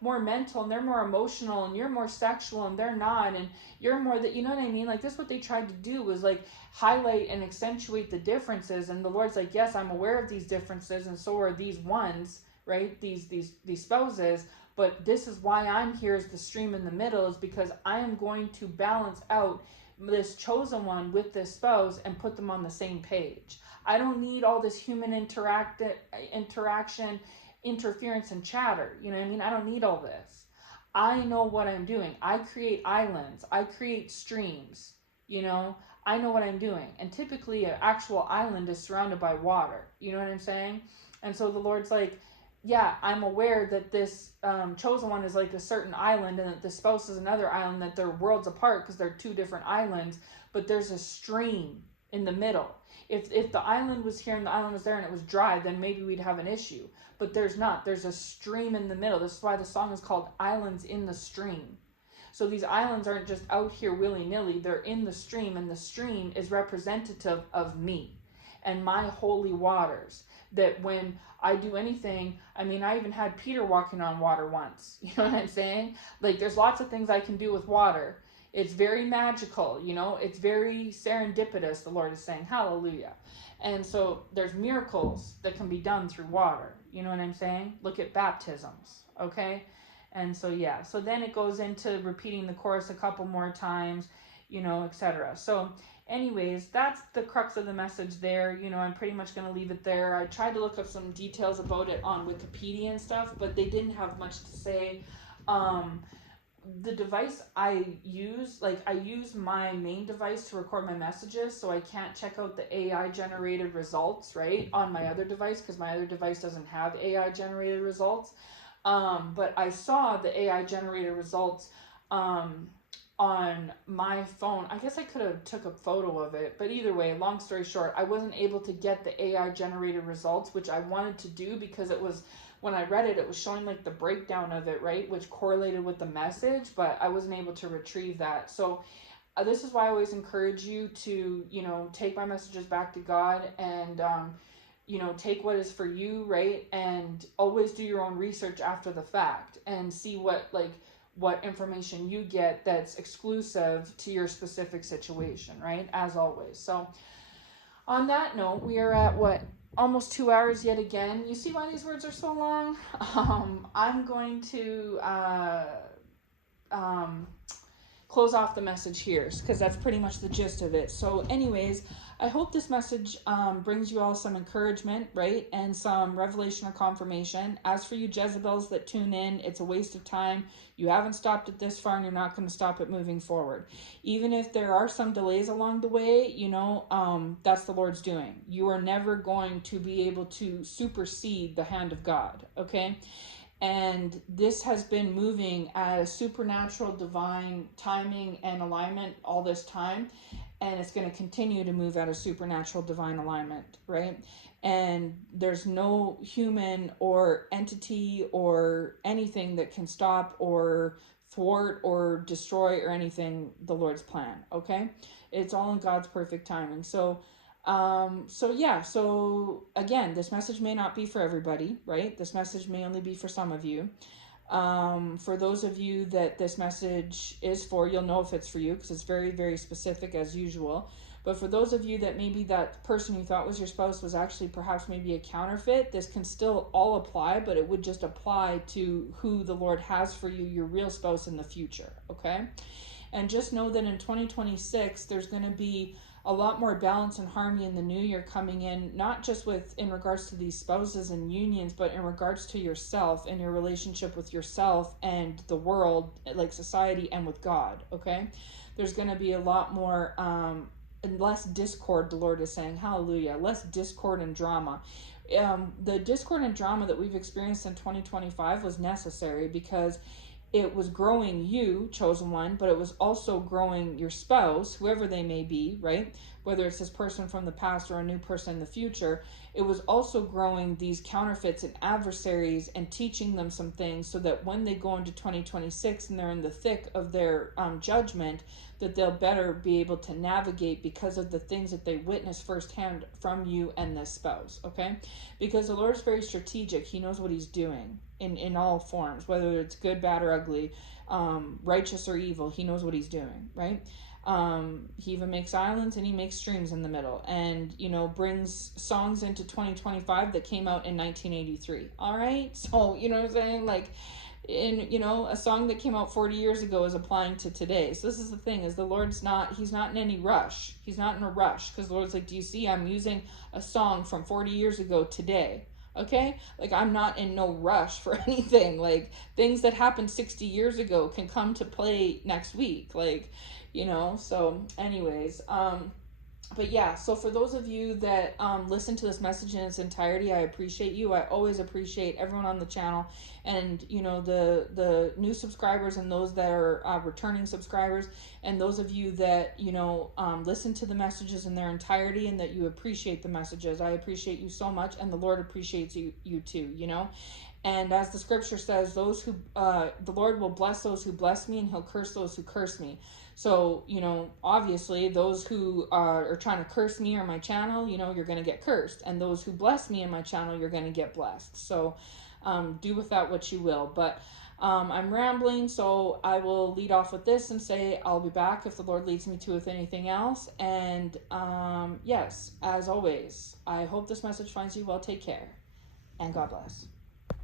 more mental and they're more emotional, and you're more sexual and they're not, and you're more that, you know what I mean? Like this, what they tried to do was like highlight and accentuate the differences. And the Lord's like, yes, I'm aware of these differences, and so are these ones, right? These spouses. But this is why I'm here as the stream in the middle, is because I am going to balance out this chosen one with this spouse and put them on the same page. I don't need all this human interaction, interference, and chatter. You know what I mean? I don't need all this. I know what I'm doing. I create islands. I create streams. You know, I know what I'm doing. And typically, an actual island is surrounded by water. You know what I'm saying? And so the Lord's like, yeah, I'm aware that this chosen one is like a certain island, and that the spouse is another island, that they're worlds apart because they're two different islands, but there's a stream in the middle. If the island was here and the island was there and it was dry, then maybe we'd have an issue. But there's not. There's a stream in the middle. This is why the song is called Islands in the Stream. So these islands aren't just out here willy-nilly. They're in the stream, and the stream is representative of me and my holy waters. That when I do anything, I mean, I even had Peter walking on water once. You know what I'm saying? Like, there's lots of things I can do with water. It's very magical, you know? It's very serendipitous, the Lord is saying. Hallelujah. And so there's miracles that can be done through water. You know what I'm saying? Look at baptisms, okay? And so, yeah. So then it goes into repeating the chorus a couple more times, you know, etc. So anyways, that's the crux of the message there. You know, I'm pretty much going to leave it there. I tried to look up some details about it on Wikipedia and stuff, but they didn't have much to say. The device I use, like I use my main device to record my messages, so I can't check out the AI generated results, right, on my other device, because my other device doesn't have AI generated results. But I saw the AI generated results on my phone. I guess I could have took a photo of it, but either way, long story short, I wasn't able to get the AI generated results, which I wanted to do, because it was, when I read it, it was showing like the breakdown of it, right, which correlated with the message, but I wasn't able to retrieve that. So this is why I always encourage you to, you know, take my messages back to God, and take what is for you, right? And always do your own research after the fact and see what information you get that's exclusive to your specific situation, right? As always. So on that note, we are at what? Almost 2 hours yet again. You see why these words are so long? I'm going to close off the message here because that's pretty much the gist of it. So anyways, I hope this message brings you all some encouragement, right? And some revelation or confirmation. As for you Jezebels that tune in, it's a waste of time. You haven't stopped it this far and you're not going to stop it moving forward. Even if there are some delays along the way, that's the Lord's doing. You are never going to be able to supersede the hand of God, okay? And this has been moving at a supernatural divine timing and alignment all this time, and it's going to continue to move at a supernatural divine alignment, right? And there's no human or entity or anything that can stop or thwart or destroy or anything the Lord's plan, okay? It's all in God's perfect timing. So again, this message may not be for everybody, right? This message may only be for some of you. For those of you that this message is for, you'll know if it's for you because it's very, very specific as usual. But for those of you that maybe that person you thought was your spouse was actually perhaps maybe a counterfeit, this can still all apply, but it would just apply to who the Lord has for you, your real spouse in the future, okay? And just know that in 2026, there's going to be a lot more balance and harmony in the new year coming in, not just in regards to these spouses and unions, but in regards to yourself and your relationship with yourself and the world, like society, and with God, okay? There's going to be a lot more, and less discord, the Lord is saying, hallelujah, less discord and drama. The discord and drama that we've experienced in 2025 was necessary because it was growing you, chosen one, but it was also growing your spouse, whoever they may be, right? Whether it's this person from the past or a new person in the future, it was also growing these counterfeits and adversaries and teaching them some things so that when they go into 2026 and they're in the thick of their judgment, that they'll better be able to navigate because of the things that they witness firsthand from you and this spouse, okay? Because the Lord's very strategic. He knows what he's doing in all forms, whether it's good, bad, or ugly, righteous or evil. He knows what he's doing, right? He even makes islands and he makes streams in the middle and, brings songs into 2025 that came out in 1983. All right. So, you know what I'm saying? Like, a song that came out 40 years ago is applying to today. So this is the thing, is the Lord's he's not in any rush. He's not in a rush because the Lord's like, do you see, I'm using a song from 40 years ago today. Okay? Like, I'm not in no rush for anything. Like, things that happened 60 years ago can come to play next week. Like, so anyways, but yeah, so for those of you that listen to this message in its entirety, I appreciate you. I always appreciate everyone on the channel, and the new subscribers and those that are returning subscribers, and those of you that listen to the messages in their entirety and that you appreciate the messages. I appreciate you so much, and the Lord appreciates you too. And as the scripture says, those who the Lord will bless those who bless me, and he'll curse those who curse me. So, obviously those who are trying to curse me or my channel, you're going to get cursed. And those who bless me and my channel, you're going to get blessed. So do with that what you will. But I'm rambling, so I will lead off with this and say I'll be back if the Lord leads me to with anything else. And yes, as always, I hope this message finds you well. Take care, and God bless.